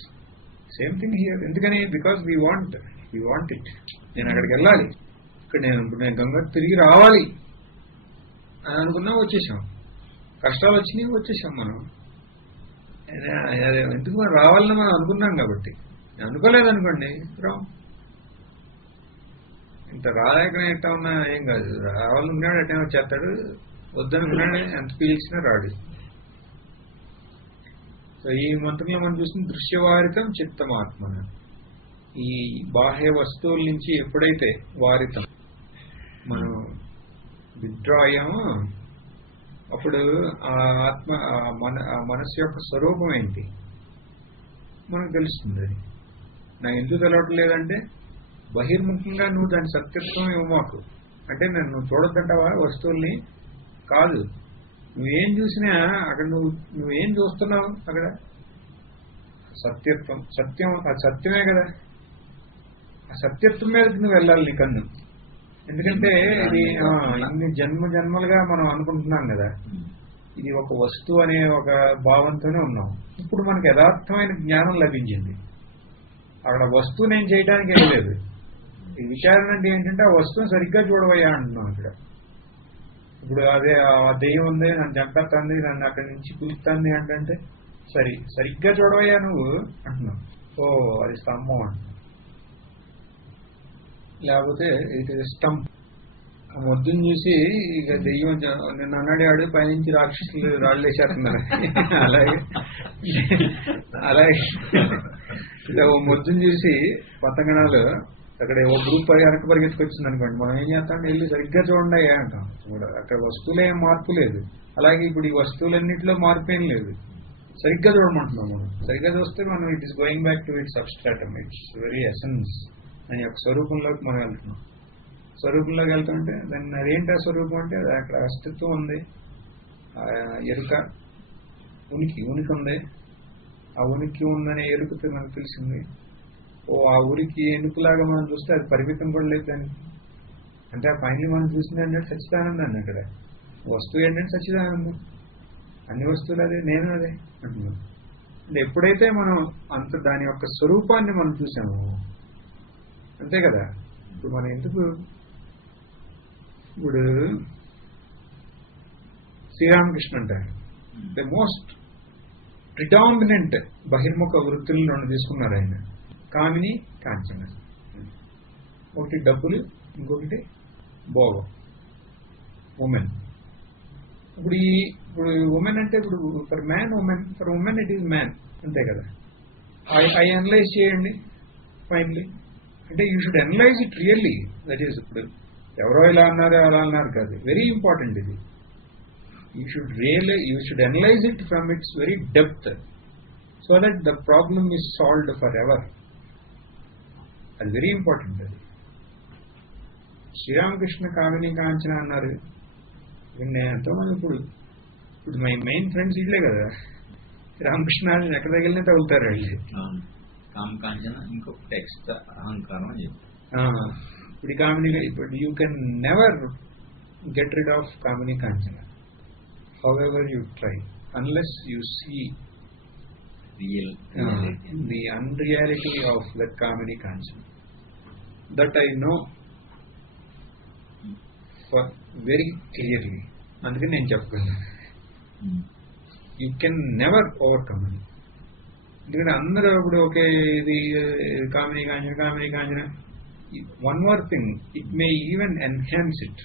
Same thing here. ఎందుకని? Because we want it. నేను అక్కడికి వెళ్ళాలి, ఇక్కడ నేను గంగా తిరిగి రావాలి అని అనుకున్నా, వచ్చేసాం. కష్టాలు వచ్చినాయి, వచ్చేసాం. మనం ఎందుకు మనం రావాలని మనం అనుకున్నాం కాబట్టి. అనుకోలేదనుకోండి రావు. ఇంత రాలేకనే ఎట్టా ఉన్నా ఏం కాదు, రావాలనుకున్నాడు ఎట్టా వచ్చేస్తాడు, వద్దనుకున్నాడు ఎంత పీల్చినా రాడు. సో ఈ మంత్రంలో మనం చూసిన దృశ్యవారితం చిత్తమాత్మ. ఈ బాహ్య వస్తువుల నుంచి ఎప్పుడైతే వారితం మనం విత్డ్రా అయ్యామో అప్పుడు ఆ ఆత్మ, మనస్సు యొక్క స్వరూపం ఏంటి మనకు తెలుస్తుంది. అది నాకు ఎందుకు తెలవట్లేదంటే, బహిర్ముఖంగా నువ్వు దాని సత్యత్వం ఇవ్వమాకు. అంటే నువ్వు చూడొద్దంటావా వస్తువుల్ని? కాదు, నువ్వేం చూసినా అక్కడ నువ్వేం చూస్తున్నావు? అక్కడ సత్యత్వం, సత్యం, అది సత్యమే కదా. ఆ సత్యత్వం మీద నువ్వు వెళ్ళాలి నీ కన్ను. ఎందుకంటే ఇది ఇన్ని జన్మలుగా మనం అనుకుంటున్నాం కదా, ఇది ఒక వస్తువు అనే ఒక భావంతోనే ఉన్నాం. ఇప్పుడు మనకు యథార్థమైన జ్ఞానం లభించింది. అక్కడ వస్తువు నేను చేయడానికి ఏం లేదు. ఈ విచారణ అంటే ఏంటంటే ఆ వస్తువుని సరిగ్గా చూడవయ్యా అంటున్నాం ఇక్కడ. ఇప్పుడు అదే ఆ దెయ్యం ఉంది, నన్ను చంపేస్తుంది, నన్ను అక్కడి నుంచి పిలుస్తుంది అంటే సరిగ్గా చూడవయ్యా నువ్వు అంటున్నావు. ఓ అది స్తంభం అంటున్నావు. లేకపోతే ఇది స్టంప్. ఆ మొద్దుని చూసి ఇక దెయ్యం నిన్న అన్నాడు పైనుంచి రాక్షసులు రాళ్ళు వేసేస్తున్నారు. అలాగే ఓ మొద్దుని చూసి పతంగణాలు అక్కడ ఓ గ్రూప్ వెనక పరిగెత్తుకొచ్చింది అనుకోండి, మనం ఏం చేస్తాం? వెళ్ళి సరిగ్గా చూడండి అంటాం. అక్కడ వస్తువులు ఏం మార్పు లేదు. అలాగే ఇప్పుడు ఈ వస్తువులన్నింటిలో మార్పు ఏం లేదు, సరిగ్గా చూడమంటున్నాం. మనం సరిగ్గా చూస్తే మనం it is going back to it substratum, it's very essence అని ఒక స్వరూపంలోకి మనం వెళ్తున్నాం. స్వరూపంలోకి వెళ్తుంటే దాన్ని అదేంటి ఆ స్వరూపం అంటే అక్కడ అస్తిత్వం ఉంది, ఎరుక, ఉనికి ఉంది. ఆ ఉనికి ఉందనే ఎరుకతో మనకు తెలిసింది. ఆ ఊరికి ఎనుకలాగా మనం చూస్తే అది పరిమితం కూడా లేదు దానికి. అంటే ఆ ఫైనల్ మనం చూసింది ఏంటంటే సచ్చిదానందం అండి. అక్కడ వస్తువు ఏంటంటే సచ్చిదానందం, అన్ని వస్తువులు అదే, నేను అదే అంటున్నాను. అంటే ఎప్పుడైతే మనం అంత దాని యొక్క స్వరూపాన్ని మనం చూసాము, అంతే కదా. ఇప్పుడు మనం ఎందుకు ఇప్పుడు శ్రీరామకృష్ణ అంటారు ద మోస్ట్ ప్రిడామినెంట్ బహిర్ముఖ వృత్తులను రెండు తీసుకున్నారు ఆయన. కామిని, కాంచన. ఒకటి డబ్బులు, ఇంకొకటి భోగం, ఉమెన్. ఇప్పుడు ఉమెన్ అంటే ఇప్పుడు for man women, for women it is man, అంతే కదా. ఐ అనలైజ్ చేయండి ఫైనలీ. అంటే you should analyse it really. That is ఇప్పుడు ఎవరో ఇలా అన్నారు అలా అన్నారు కాదు, వెరీ ఇంపార్టెంట్ ఇది. You should analyse it from it's very depth so that the problem is solved for ever. అది వెరీ ఇంపార్టెంట్. అది శ్రీరామకృష్ణ కామిని కాంచన అన్నారు. నేను ఎంతోమంది ఇప్పుడు మై మెయిన్ ఫ్రెండ్స్ ఇట్లే కదా, రామకృష్ణ ఎక్కడ తగిలినా తగులుతారు వాళ్ళు. కాంచన ఇంకొక టెక్స్ట్ అహంకారం అని చెప్పి ఇప్పుడు కామిని, ఇప్పుడు you can never get rid of Kamini Kanchana however you try unless you see the unreality of that kamini kanchana. That I know for very clearly. అందుకని నేను చెప్పుకున్నాను, యూ కెన్ నెవర్ ఓవర్కమ్ అని. ఎందుకంటే అందరూ ఇప్పుడు ఒకే ఇది కామిని కాంచన. One more thing, it may even enhance it,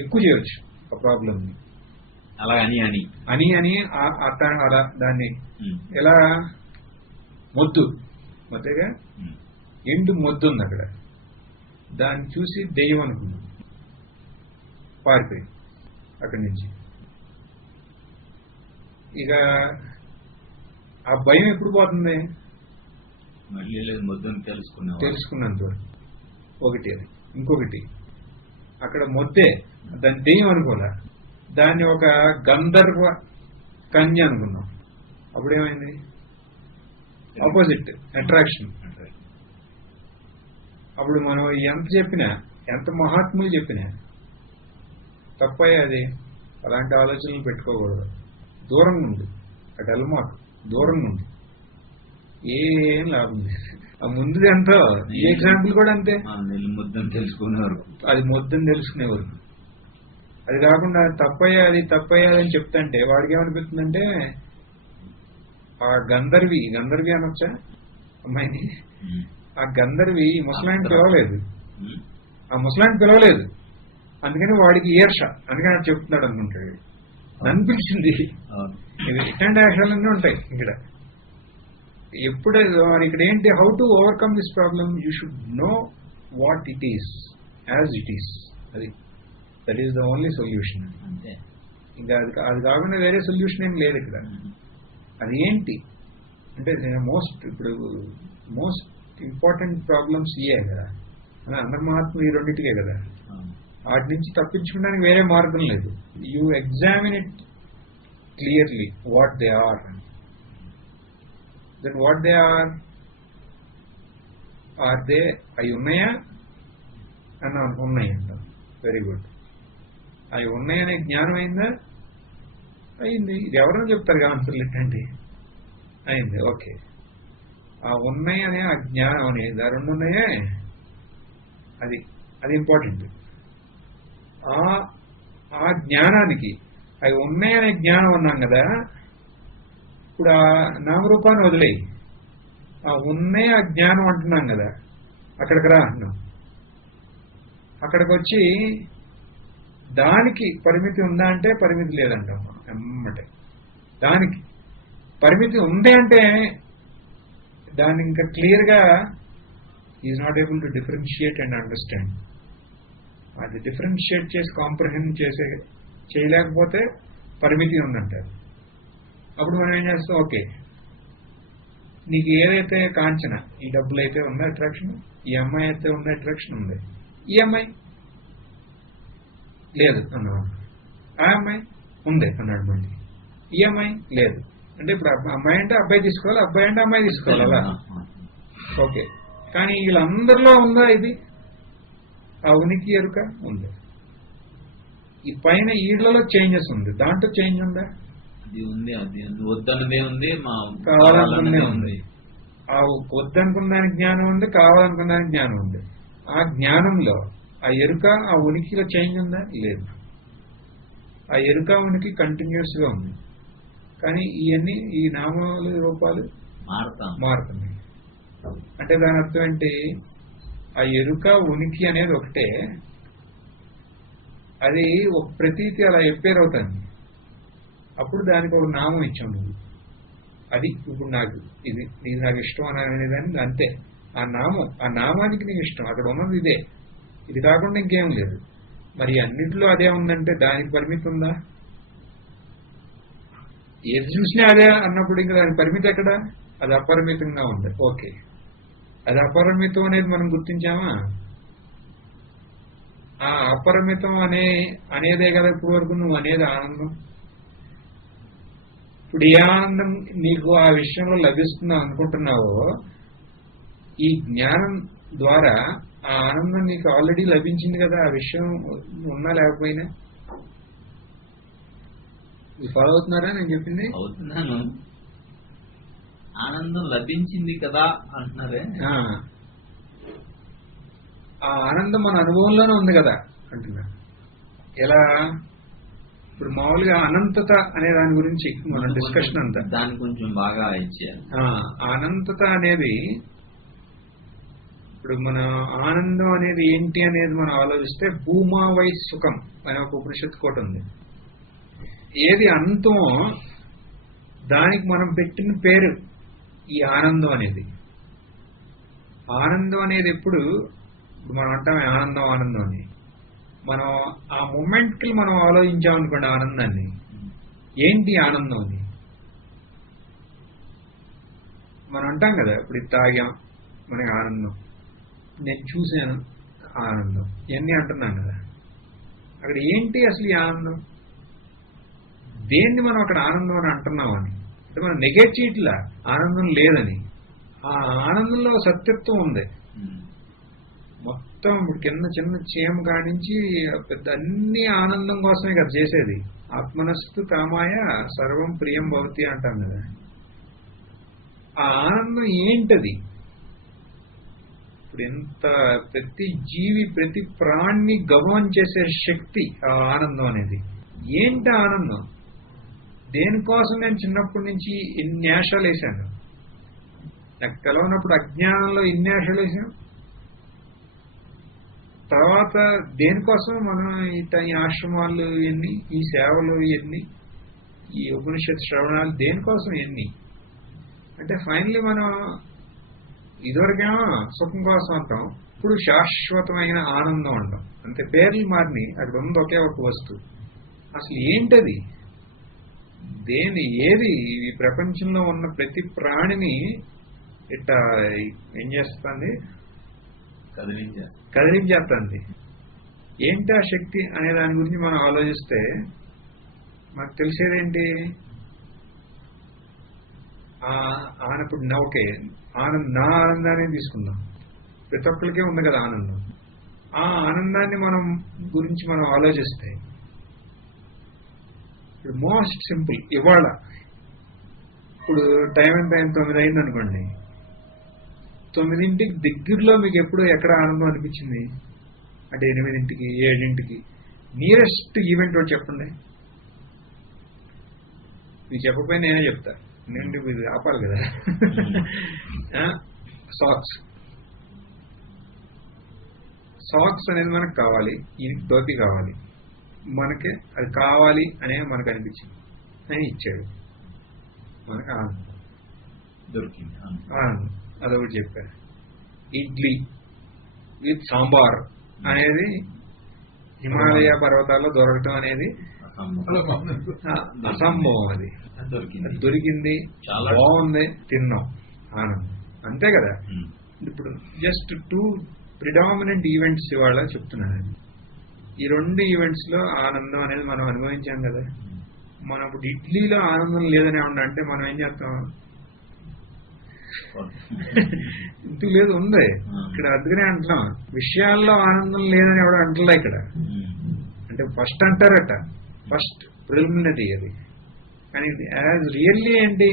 ఎక్కువ చేయొచ్చు ఆ ప్రాబ్లమ్ని. అలా అని అలా దాన్ని ఎలా మొద్దగా ఎండు మొద్దు ఉంది అక్కడ, దాన్ని చూసి దెయ్యం అనుకున్నాం, పారిపోయి అక్కడి నుంచి. ఇక ఆ భయం ఎప్పుడు పోతుంది? మళ్ళీ మొద్దుని తెలుసుకున్నంత వరకు. ఒకటి అది. ఇంకొకటి అక్కడ మొద్దే, దాన్ని దెయ్యం అనుకోలే, దాన్ని ఒక గంధర్వ కన్య అనుకున్నాం. అప్పుడేమైంది? Opposite attraction. అప్పుడు మనం ఎంత చెప్పినా, ఎంత మహాత్ములు చెప్పినా తప్పయ్యే. అది అలాంటి ఆలోచనలు పెట్టుకోకూడదు. దూరం నుండి అటు వెళ్ళమాకు, దూరం నుండి ఏం లాభం లేదు. ఆ ముందుది ఎంతో, ఈ ఎగ్జాంపుల్ కూడా అంతే. మొద్దని తెలుసుకునేవారు, అది మొద్దని తెలుసుకునేవారు. అది కాకుండా తప్పయ్యాదని చెప్తాంటే వాడికి ఏమనిపిస్తుందంటే, ఆ గంధర్వి అనొచ్చా అమ్మాయిని, ఆ గంధర్వి ముసలాయన పిలవలేదు, ఆ ముసలాయన పిలవలేదు, అందుకని వాడికి ఈర్ష, అందుకని అది చెప్తున్నాడు అనుకుంటాడు. నన్ను పిలిచింది. ఇట్లాంటి ఆశలన్నీ ఉంటాయి ఇక్కడ. ఎప్పుడే ఇక్కడ ఏంటి, how to overcome this problem, you should know what it is as it is. అది that is the only solution. ఇంకా అది కాకుండా వేరే సొల్యూషన్ ఏం లేదు ఇక్కడ. అది ఏంటి అంటే, ఇప్పుడు మోస్ట్ ఇంపార్టెంట్ ప్రాబ్లమ్స్ ఇయే కదా, అందరి మహాత్ములు ఈ రెండింటికే కదా. వాటి నుంచి తప్పించుకోవడానికి వేరే మార్గం లేదు. You examine it clearly what they are. Then what they are they అవి ఉన్నాయా అన్న, ఉన్నాయంట. Very good. అవి ఉన్నాయనే జ్ఞానం అయిందా? అయింది. ఇది ఎవరైనా చెప్తారు ఆన్సర్లు ఎట్టండి, అయింది. ఓకే. ఆ ఉన్నాయనే ఆ జ్ఞానం అనేది, ఆ రెండు ఉన్నాయే, అది ఇంపార్టెంట్. ఆ జ్ఞానానికి, అవి ఉన్నాయనే జ్ఞానం అన్నాం కదా, ఇప్పుడు ఆ నామరూపాన్ని వదిలేయి, ఆ ఉన్నే ఆ జ్ఞానం అంటున్నాం కదా, అక్కడికి రా అంటున్నాం. అక్కడికి వచ్చి దానికి పరిమితి ఉందా అంటే పరిమితి లేదంటాం మనం ఎమ్మటే. దానికి పరిమితి ఉంది అంటే దాన్ని ఇంకా క్లియర్గా is not able to differentiate and understand. అది డిఫరెన్షియేట్ చేసి కాంప్రహెండ్ చేయలేకపోతే పరిమితి ఉందంటారు. అప్పుడు మనం ఏం చేస్తాం, ఓకే నీకు ఏదైతే కాంచన, ఈ డబ్బులు అయితే ఉందా అట్రాక్షన్, ఈ అమ్మాయి అయితే ఉందా అట్రాక్షన్ ఉంది, ఈ అమ్మాయి లేదు అన్నాడు, ఆ అమ్మాయి ఉంది అన్నాడు, మళ్ళీ ఈ అమ్మాయి లేదు అంటే ఇప్పుడు అమ్మాయి అంటే అబ్బాయి తీసుకోవాలి, అబ్బాయి అంటే అమ్మాయి తీసుకోవాలి అలా. ఓకే, కానీ వీళ్ళందరిలో ఉందా ఇది, ఆ ఉనికి ఎరుక ఉంది. ఈ పైన ఈళ్లలో చేంజెస్ ఉంది, దాంట్లో చేంజ్ ఉందా? అది ఉంది, అది వద్దన్నదే ఉంది, కావాలనుకునే ఉంది. ఆ వద్దనుకున్న దానికి జ్ఞానం ఉంది, కావాలనుకున్న దానికి జ్ఞానం ఉంది. ఆ జ్ఞానంలో ఆ ఎరుక, ఆ ఉనికిలో చేంజ్ ఉందా? లేదు. ఆ ఎరుక ఉనికి కంటిన్యూస్ గా ఉంది. కానీ ఇవన్నీ ఈ నామాలు రూపాలు మారుతున్నాయి. అంటే దాని అర్థం ఏంటి, ఆ ఎరుక ఉనికి అనేది ఒకటే, అది ఒక ప్రతీతి అలా ఎప్పేర్ అవుతుంది. అప్పుడు దానికి ఒక నామం ఇచ్చాం నువ్వు. ఆ అది ఇప్పుడు నాకు ఇది నాకు ఇష్టం అనేదాన్ని అంతే. ఆ నామానికి నీకు ఇష్టం, అక్కడ ఉన్నది ఇదే, ఇది కాకుండా ఇంకేం లేదు. మరి అన్నింటిలో అదే ఉందంటే దానికి పరిమితి ఉందా? ఏది చూసినా అదే అన్నప్పుడు ఇంకా దానికి పరిమితి ఎక్కడ? అది అపరిమితంగా ఉంది. ఓకే, అది అపరిమితం అనేది మనం గుర్తించామా? ఆ అపరిమితం అనేదే కదా ఇప్పుడు వరకు నువ్వు అనేది ఆనందం. ఇప్పుడు ఏ ఆనందం నీకు ఆ విషయంలో లభిస్తుందో అనుకుంటున్నావో, ఈ జ్ఞానం ద్వారా ఆ ఆనందం నీకు ఆల్రెడీ లభించింది కదా, ఆ విషయం ఉన్నా లేకపోయినా. ఫాలో అవుతున్నారా నేను చెప్పింది? అవుతున్నాను. ఆనందం లభించింది కదా అంటున్నారే. ఆ ఆనందం మన అనుభవంలోనే ఉంది కదా అంటున్నా. ఎలా? ఇప్పుడు మామూలుగా అనంతత అనే దాని గురించి మన డిస్కషన్ అంతా దాని కొంచెం బాగా ఇచ్చారు. అనంతత అనేది, ఇప్పుడు మన ఆనందం అనేది ఏంటి అనేది మనం ఆలోచిస్తే భూమా వై సుఖం అనే ఒక ఉపనిషత్తు కోట ఉంది. ఏది అనంతమో దానికి మనం పెట్టిన పేరు ఈ ఆనందం అనేది. ఆనందం అనేది ఎప్పుడు మనం అంటామే ఆనందం ఆనందం అని, మనం ఆ మూమెంట్కి మనం ఆలోచించామనుకోండి ఆనందాన్ని, ఏంటి ఆనందం అని మనం అంటాం కదా. ఇప్పుడు ఇది తాగాం మనకి ఆనందం, నేను చూశాను ఆనందం, ఇవన్నీ అంటున్నాం కదా. అక్కడ ఏంటి అసలు ఈ ఆనందం? దేన్ని మనం అక్కడ ఆనందం అని అంటున్నామని అంటే మనం నెగెట్ చేయట్లా ఆనందం లేదని. ఆ ఆనందంలో సత్యత్వం ఉంది మొత్తం. ఇప్పుడు కింద చిన్న చీమ కానించి పెద్ద అన్ని ఆనందం కోసమే కదా చేసేది. ఆత్మనస్తు కామాయ సర్వం ప్రియం భవతి అంటాం కదా. ఆ ఆనందం ఏంటది? ఇప్పుడు ఎంత ప్రతి జీవి ప్రతి ప్రాణిని గమనం చేసే శక్తి ఆ ఆనందం అనేది. ఏంటి ఆనందం? దేనికోసం నేను చిన్నప్పటి నుంచి ఎన్ని ఆశలు వేశాను, నాకు తెలవనప్పుడు అజ్ఞానంలో ఎన్ని ఆశలు వేసాం. తర్వాత దేనికోసం మనం ఈ ఆశ్రమాలు ఎన్ని, ఈ సేవలు ఎన్ని, ఈ ఉపనిషత్ శ్రవణాలు దేనికోసం ఎన్ని అంటే ఫైనలీ మనం ఇదివరకేమో సుఖం కోసం అంటాం, ఇప్పుడు శాశ్వతమైన ఆనందం అంటాం. అంతే, పేర్లు మారిని, అక్కడ ఉంది ఒకే ఒక వస్తువు. అసలు ఏంటది? ఏది ఈ ప్రపంచంలో ఉన్న ప్రతి ప్రాణిని ఇట్లా ఏం చేస్తుంది? కదిలించేస్తుంది. ఏంటి ఆ శక్తి అనే దాని గురించి మనం ఆలోచిస్తే మనకు తెలిసేదేంటి? ఇప్పుడు ఓకే, నా ఆనందాన్ని తీసుకుందాం. ప్రతి ఒక్కరికే ఉంది కదా ఆనందం. ఆ ఆనందాన్ని గురించి మనం ఆలోచిస్తే ఇప్పుడు మోస్ట్ సింపుల్, ఇవాళ ఇప్పుడు టైం ఎంత 9 అయింది అనుకోండి. 9ంటికి దగ్గరలో మీకు ఎక్కడ ఆనందం అనిపించింది? అంటే 8ంటికి 7ంటికి నియరెస్ట్ ఈవెంట్ ఒకటి చెప్పండి. మీకు చెప్పకపోయినా నేనే చెప్తా, ఎందుకంటే మీరు ఆపాలి కదా. సాక్స్ అనేది మనకు కావాలి, ఈ టోపీ కావాలి, మనకి అది కావాలి అనే మనకు అనిపించింది, అని ఇచ్చాడు, మనకు ఆనందం దొరికింది. ఆనందం అదొకటి చెప్పారు. ఇడ్లీ విత్ సాంబార్ అనేది హిమాలయ పర్వతాల్లో దొరకటం అనేది అసంభవం. అది దొరికింది, బాగుంది, తిన్నాం, ఆనందం. అంతే కదా. ఇప్పుడు జస్ట్ 2 ప్రిడామినెంట్ ఈవెంట్స్ ఇవాళ చెప్తున్నాను. ఈ 2 ఈవెంట్స్ లో ఆనందం అనేది మనం అనుభవించాం కదా. మనం ఇప్పుడు ఇడ్లీలో ఆనందం లేదని ఏమన్నా అంటే మనం ఏం చేస్తాం? ఇంటికి లేదు, ఉంది ఇక్కడ. అందుకనే అంటున్నాం, విషయాల్లో ఆనందం లేదని ఎవడ అంటలే ఇక్కడ. అంటే ఫస్ట్ అంటారట, ఫస్ట్ ప్రిలిమినరీ అది. కానీ యాజ్ రియల్లీ ఏంటి?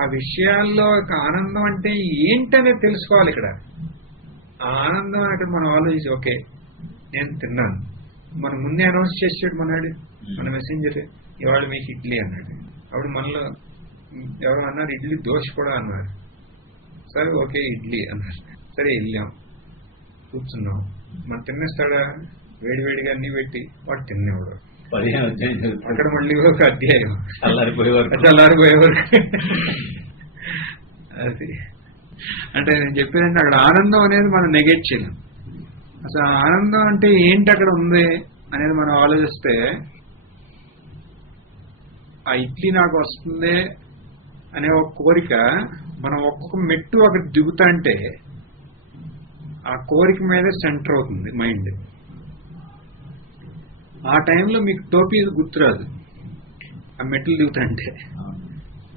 ఆ విషయాల్లో ఆనందం అంటే ఏంటనేది తెలుసుకోవాలి ఇక్కడ. ఆ ఆనందం అక్కడ మనం ఆలోచించి, ఓకే నేను తిన్నాను, మన ముందే అనౌన్స్ చేసాడు మన మెసెంజర్, ఇవాళ మీకు ఇడ్లీ అన్నాడు. అప్పుడు మనలో ఎవరు అన్నారు ఇడ్లీ దోశ కూడా అన్నారు. సరే ఓకే ఇడ్లీ అన్నారు. సరే వెళ్ళాం, కూర్చున్నాం. మనం తినేస్తాడా? వేడివేడిగా అన్ని పెట్టి వాడు తినేవాడు. అక్కడ మళ్ళీ ఒక అధ్యాయం చల్లారిపోయే వరకు అది అంటే నేను చెప్పేదంటే అక్కడ ఆనందం అనేది మనం నెగెట్ చేయలేం. అసలు ఆనందం అంటే ఏంటి అక్కడ ఉంది అనేది మనం ఆలోచిస్తే, ఆ ఇడ్లీ నాకు వస్తుంది అనే ఒక కోరిక మనం ఒక్కొక్క మెట్టు అక్కడ దిగుతా అంటే ఆ కోరిక మీదే సెంటర్ అవుతుంది మైండ్. ఆ టైంలో మీకు టోపీ గుర్తురాదు, ఆ మెట్లు దిగుతాంటే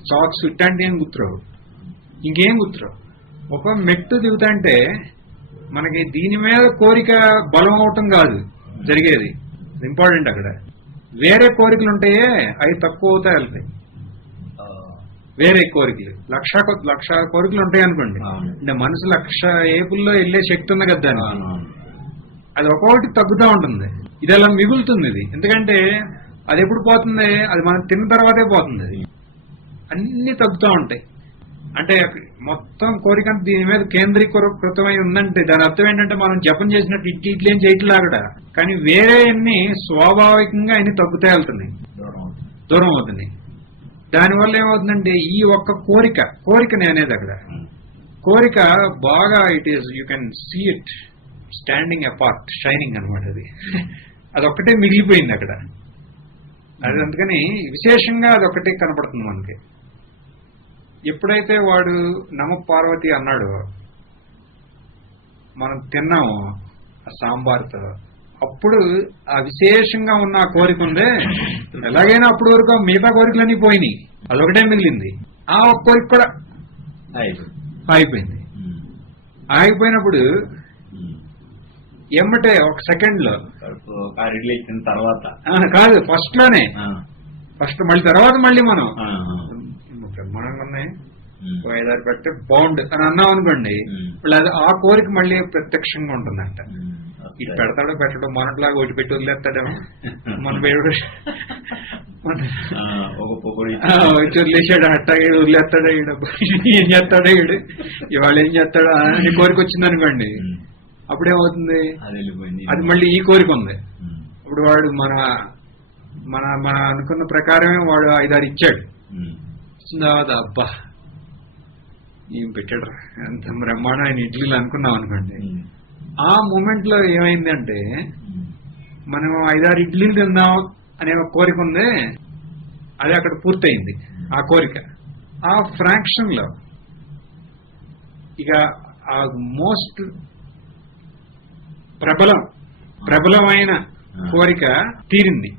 సాక్స్ ఇట్లాంటి ఏం గుర్తురావు, ఇంకేం గుర్తురావు. ఒక మెట్టు దిగుతాంటే మనకి దీని మీద కోరిక బలం అవటం కాదు జరిగేది, ఇంపార్టెంట్. అక్కడ వేరే కోరికలు ఉంటాయే అవి తక్కువ అవుతాయి, వెళ్తాయి. వేరే కోరికలు లక్ష కోరికలు ఉంటాయి అనుకోండి, అంటే మనసు 1,00,000 ఏపుల్లో వెళ్ళే శక్తి ఉంది కదా దానికి. అది ఒక్కొక్కటి తగ్గుతూ ఉంటుంది. ఇది అలా మిగులుతుంది. ఇది ఎందుకంటే అది ఎప్పుడు పోతుంది, అది మనం తిన్న తర్వాతే పోతుంది. అది అన్ని తగ్గుతూ ఉంటాయి. అంటే మొత్తం కోరిక దీని మీద కేంద్రీకృతమై ఉందంటే దాని అర్థం ఏంటంటే మనం జపం చేసినట్టు ఇట్లా ఏం చేయట్లా అక్కడ, కానీ వేరే అన్ని స్వాభావికంగా అన్ని తగ్గుతూ వెళ్తున్నాయి, దూరం అవుతుంది. దానివల్ల ఏమవుతుందంటే ఈ ఒక్క కోరికనే అనేది అక్కడ కోరిక బాగా it is you can see it standing apart, shining అనమాట. అది అదొక్కటే మిగిలిపోయింది అక్కడ. అది అందుకని విశేషంగా అదొక్కటే కనపడుతుంది మనకి. ఎప్పుడైతే వాడు నమ పార్వతి అన్నాడో, మనం తిన్నాము ఆ సాంబార్తో, అప్పుడు ఆ విశేషంగా ఉన్న ఆ కోరిక ఉందే, ఎలాగైనా అప్పుడు వరకు మిగతా కోరికలన్నీ పోయినాయి, అదొకటే మిగిలింది. ఆ ఒక్క కోరిక కూడా ఆగిపోయింది. ఆగిపోయినప్పుడు ఎమ్మటే ఒక సెకండ్ లో తర్వాత కాదు, ఫస్ట్ లోనే, ఫస్ట్ మళ్ళీ తర్వాత మళ్ళీ మనం బ్రహ్మాండంగా ఉన్నాయి 5-6 పెట్టే బాగుండు అని అన్నాం అనుకోండి, ఇప్పుడు అది ఆ కోరిక మళ్ళీ ప్రత్యక్షంగా ఉంటుందంట. ఇది పెడతాడో పెట్టడో మనట్లాగా ఒకటి పెట్టి వదిలేస్తాడేమో, మన పేరు వచ్చి వదిలేసాడు, అట్టాగే వదిలేస్తాడా ఈడ, ఏం చేస్తాడా ఈడు, ఇవాళ ఏం చేస్తాడా అని కోరిక వచ్చింది అనుకోండి, అప్పుడేమవుతుంది, అది మళ్ళీ ఈ కోరిక ఉంది. ఇప్పుడు వాడు మన మన మన అనుకున్న ప్రకారమే వాడు 5-6 ఇచ్చాడు. ఇచ్చిన తర్వాత అబ్బా ఏం పెట్టాడు ఎంత బ్రహ్మాండం ఆయన ఇడ్లీలు అనుకున్నాం అనుకోండి, ఆ మూమెంట్ లో ఏమైందంటే మనం 5-6 ఇడ్లీలు తిందాం అనే ఒక కోరిక ఉంది, అది అక్కడ పూర్తయింది ఆ కోరిక. ఆ ఫ్రాక్షన్ లో ఇక ఆ మోస్ట్ ప్రబలమైన కోరిక తీరింది.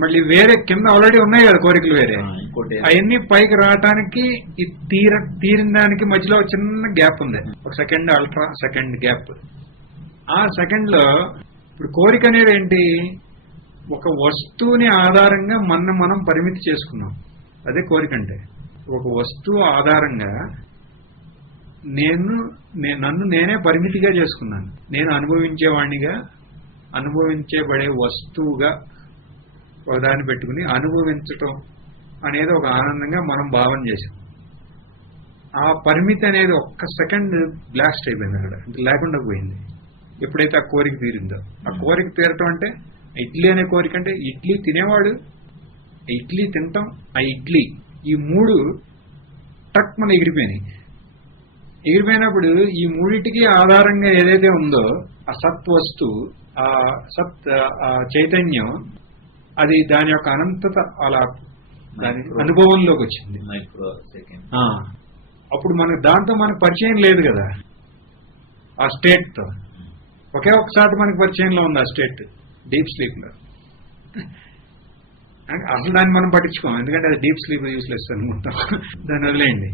మళ్ళీ వేరే కింద ఆల్రెడీ ఉన్నాయి కదా కోరికలు వేరే, అవన్నీ పైకి రావటానికి ఈ తీరిన దానికి మధ్యలో చిన్న గ్యాప్ ఉంది, ఒక సెకండ్, అల్ట్రా సెకండ్ గ్యాప్. ఆ సెకండ్ లో ఇప్పుడు కోరిక అనేది ఏంటి, ఒక వస్తువుని ఆధారంగా మనం పరిమితి చేసుకున్నాం. అదే కోరిక అంటే. ఒక వస్తువు ఆధారంగా నన్ను నేనే పరిమితిగా చేసుకున్నాను. నేను అనుభవించేవాణ్ణిగా, అనుభవించబడే వస్తువుగా ఒకదాన్ని పెట్టుకుని అనుభవించటం అనేది ఒక ఆనందంగా మనం భావన చేసాం. ఆ పరిమితి అనేది ఒక్క సెకండ్ బ్లాస్ట్ అయిపోయింది అక్కడ, లేకుండా పోయింది ఎప్పుడైతే ఆ కోరిక తీరిందో. ఆ కోరిక తీరటం అంటే ఇడ్లీ అనే కోరిక అంటే ఇడ్లీ తినేవాడు, ఇడ్లీ తింటాం, ఆ ఇడ్లీ, ఈ 3 టక్ మన ఎగిరిపోయినాయి. ఎగిరిపోయినప్పుడు ఈ 3టికి ఆధారంగా ఏదైతే ఉందో ఆ సత్ వస్తువు, ఆ సత్ ఆ చైతన్యం, అది దాని యొక్క అనంతత అలా దాని అనుభవంలోకి వచ్చింది. అప్పుడు మనకు దాంతో మనకు పరిచయం లేదు కదా ఆ స్టేట్ తో. ఒకే ఒకసారి మనకు పరిచయంలో ఉంది ఆ స్టేట్, డీప్ స్లీప్ లో. అసలు దాన్ని మనం పట్టించుకోం, ఎందుకంటే అది డీప్ స్లీప్ యూస్లెస్ అనుకుంటాం, దాన్ని వదిలేయండి.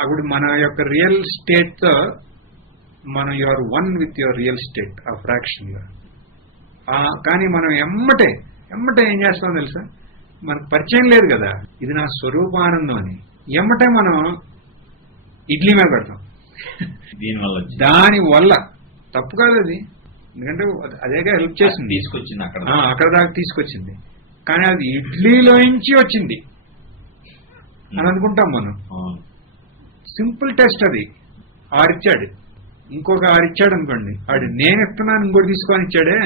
అప్పుడు మన యొక్క రియల్ స్టేట్ తో మనం your one with your real state ఆ ఫ్రాక్షన్ లో. కానీ మనం ఎమ్మటే ఏం చేస్తామో తెలుసా, మనకు పరిచయం లేదు కదా ఇది నా స్వరూపానందం అని, ఎమ్మటే మనం ఇడ్లీ మీద పెడతాం. దానివల్ల తప్పు కాదు అది, ఎందుకంటే అదేగా హెల్ప్ చేసింది, తీసుకొచ్చింది అక్కడ దాకా తీసుకొచ్చింది. కానీ అది ఇడ్లీలోంచి వచ్చింది అని అనుకుంటాం మనం. సింపుల్ టెస్ట్ అది. 6 ఇచ్చాడు, ఇంకొక 6 ఇచ్చాడు అనుకోండి, వాడు నేను ఇస్తున్నాను ఇంకోటి తీసుకొని ఇచ్చాడే,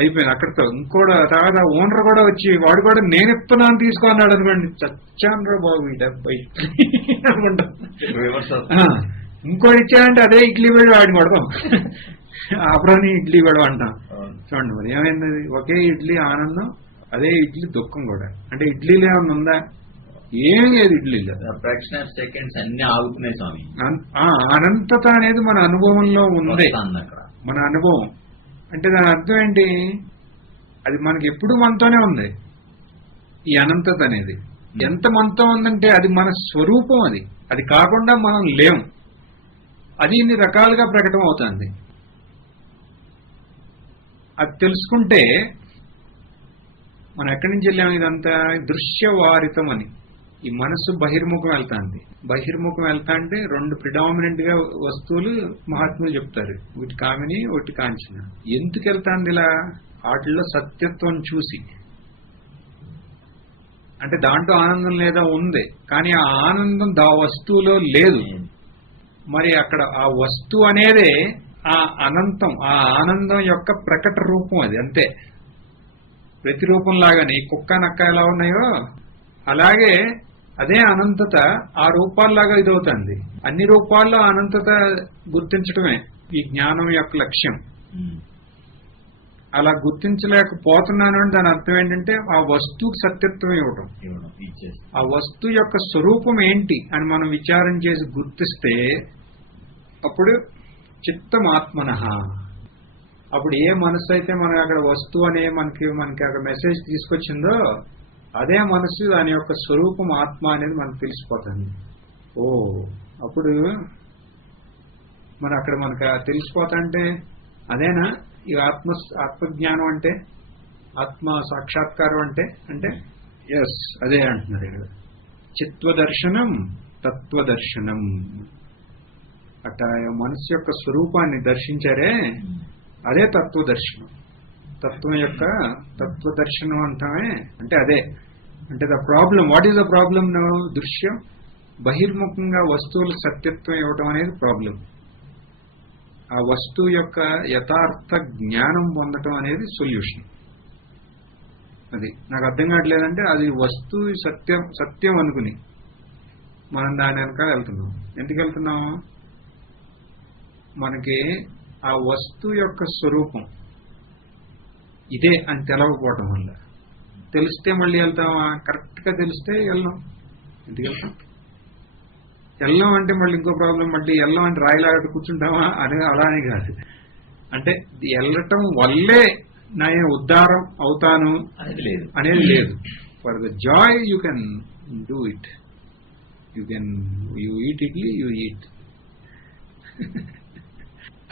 అయిపోయింది అక్కడితో. ఇంకోటి తర్వాత ఓనర్ కూడా వచ్చి వాడు కూడా నేను ఇస్తున్నాను తీసుకో అన్నాడు అనుకోండి, చచ్చాను బాబు ఈ డబ్బై అనుకుంటా. ఇంకోటి ఇచ్చాడంటే అదే ఇడ్లీ పెడి వాడిని కొడతాం, అప్పుడని ఇడ్లీ పెడవ అంటాం. చూడండి మరి ఏమైంది, ఒకే ఇడ్లీ ఆనందం, అదే ఇడ్లీ దుఃఖం కూడా. అంటే ఇడ్లీలో ఏమన్నా ఉందా? ఏం లేదు ఇడ్లీలో. ఫ్రాక్షన్ ఆఫ్ సెకండ్స్ అన్ని ఆగుతున్నాయి స్వామి. అనంతత అనేది మన అనుభవంలో ఉంది. మన అనుభవం అంటే దాని అర్థం ఏంటి, అది మనకి ఎప్పుడు మనతోనే ఉంది. ఈ అనంతత అనేది ఎంత మనతో ఉందంటే అది మన స్వరూపం. అది కాకుండా మనం లేం. అది ఇన్ని రకాలుగా ప్రకటన అవుతుంది. అది తెలుసుకుంటే మనం ఎక్కడి నుంచి వెళ్ళాము, ఇదంతా దృశ్యవారితం అని. ఈ మనస్సు బహిర్ముఖం వెళ్తాంది. బహిర్ముఖం వెళ్తా అంటే రెండు ప్రిడామినెంట్ గా వస్తువులు మహాత్ములు చెప్తారు, ఒకటి కామిని ఒకటి కాంచన. ఎందుకు వెళ్తాంది ఇలా? వాటిల్లో సత్యత్వం చూసి. అంటే దాంట్లో ఆనందం లేదా ఉంది, కానీ ఆ ఆనందం వస్తువులో లేదు. మరి అక్కడ ఆ వస్తువు అనేదే ఆ అనంతం, ఆ ఆనందం యొక్క ప్రకట రూపం. అది అంతే. ప్రతిరూపం లాగానే కుక్క నక్క ఎలా ఉన్నాయో అలాగే అదే అనంతత ఆ రూపాల్లాగా ఇదవుతుంది. అన్ని రూపాల్లో అనంతత గుర్తించడమే ఈ జ్ఞానం యొక్క లక్ష్యం. అలా గుర్తించలేకపోతున్నాను అని దాని అర్థం ఏంటంటే ఆ వస్తువుకి సత్యత్వం ఇవ్వడం. ఆ వస్తువు యొక్క స్వరూపం ఏంటి అని మనం విచారం చేసి గుర్తిస్తే అప్పుడు చిత్తం ఆత్మనః. అప్పుడు ఏ మనసు అయితే మనకు అక్కడ వస్తువు అనే మనకి అక్కడ మెసేజ్ తీసుకొచ్చిందో అదే మనసు దాని యొక్క స్వరూపం ఆత్మ అనేది మనకు తెలిసిపోతుంది. అప్పుడు మన అక్కడ మనకు తెలిసిపోతాంటే అదేనా ఈ ఆత్మజ్ఞానం అంటే, ఆత్మ సాక్షాత్కారం అంటే ఎస్ అదే అంటున్నారు ఇక్కడ. చిత్వదర్శనం తత్వదర్శనం. అట్ట మనసు యొక్క స్వరూపాన్ని దర్శించారే అదే తత్వదర్శనం. తత్వం యొక్క తత్వదర్శనం అంటామే అంటే అదే. అంటే the problem, what is the problem? దృశ్యం బహిర్ముఖంగా వస్తువులు సత్యత్వం ఇవ్వటం అనేది ప్రాబ్లం. ఆ వస్తువు యొక్క యథార్థ జ్ఞానం పొందటం అనేది సొల్యూషన్. అది నాకు అర్థం కావట్లేదంటే అది వస్తువు సత్యం అనుకుని మనం దాని వెనకాల వెళ్తున్నాం. ఎందుకు వెళ్తున్నాం? మనకి ఆ వస్తువు యొక్క స్వరూపం ఇదే అని తెలవకపోవటం వల్ల. తెలిస్తే మళ్ళీ వెళ్తామా? కరెక్ట్ గా తెలిస్తే వెళ్ళాం. ఎందుకు వెళ్తాం? వెళ్ళాం అంటే మళ్ళీ ఇంకో ప్రాబ్లం, మళ్ళీ వెళ్ళాం అంటే రాయిలాగట్టు కూర్చుంటామా అని అలా అని కాదు. అంటే వెళ్ళటం వల్లే నా ఉద్ధారం అవుతాను అనేది లేదు. For the joy you can do it. You eat idli, you eat.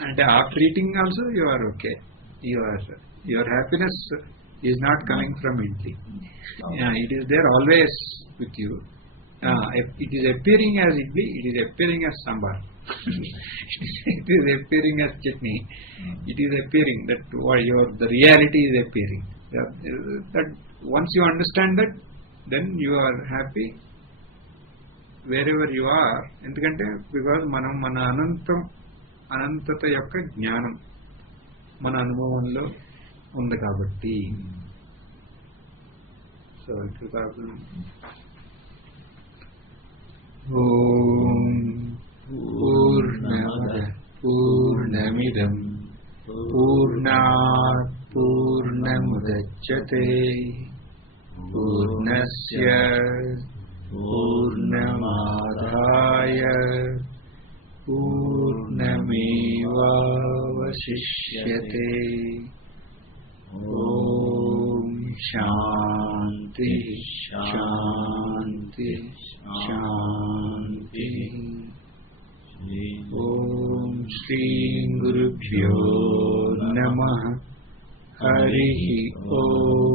అంటే after eating also you are okay. Your happiness is not coming from idli. It is there always with you. It is appearing as idli, it is appearing as sambar. It is appearing as chutney. It is appearing that the reality is appearing. That once you understand that, then you are happy wherever you are. ఎందుకంటే because మనం మన అనంతత యొక్క జ్ఞానం మన అనుభవంలో ఉంది కాబట్టి. So ఓం పూర్ణమద పూర్ణమిదం పూర్ణాత్ పూర్ణముదచ్యతే పూర్ణస్య పూర్ణమాదాయ పూర్ణమేవావశిష్యతే. ఓం శాంతి శాంతి శాంతి. ఓం శ్రీ గురుభ్యో నమః. హరి ఓం.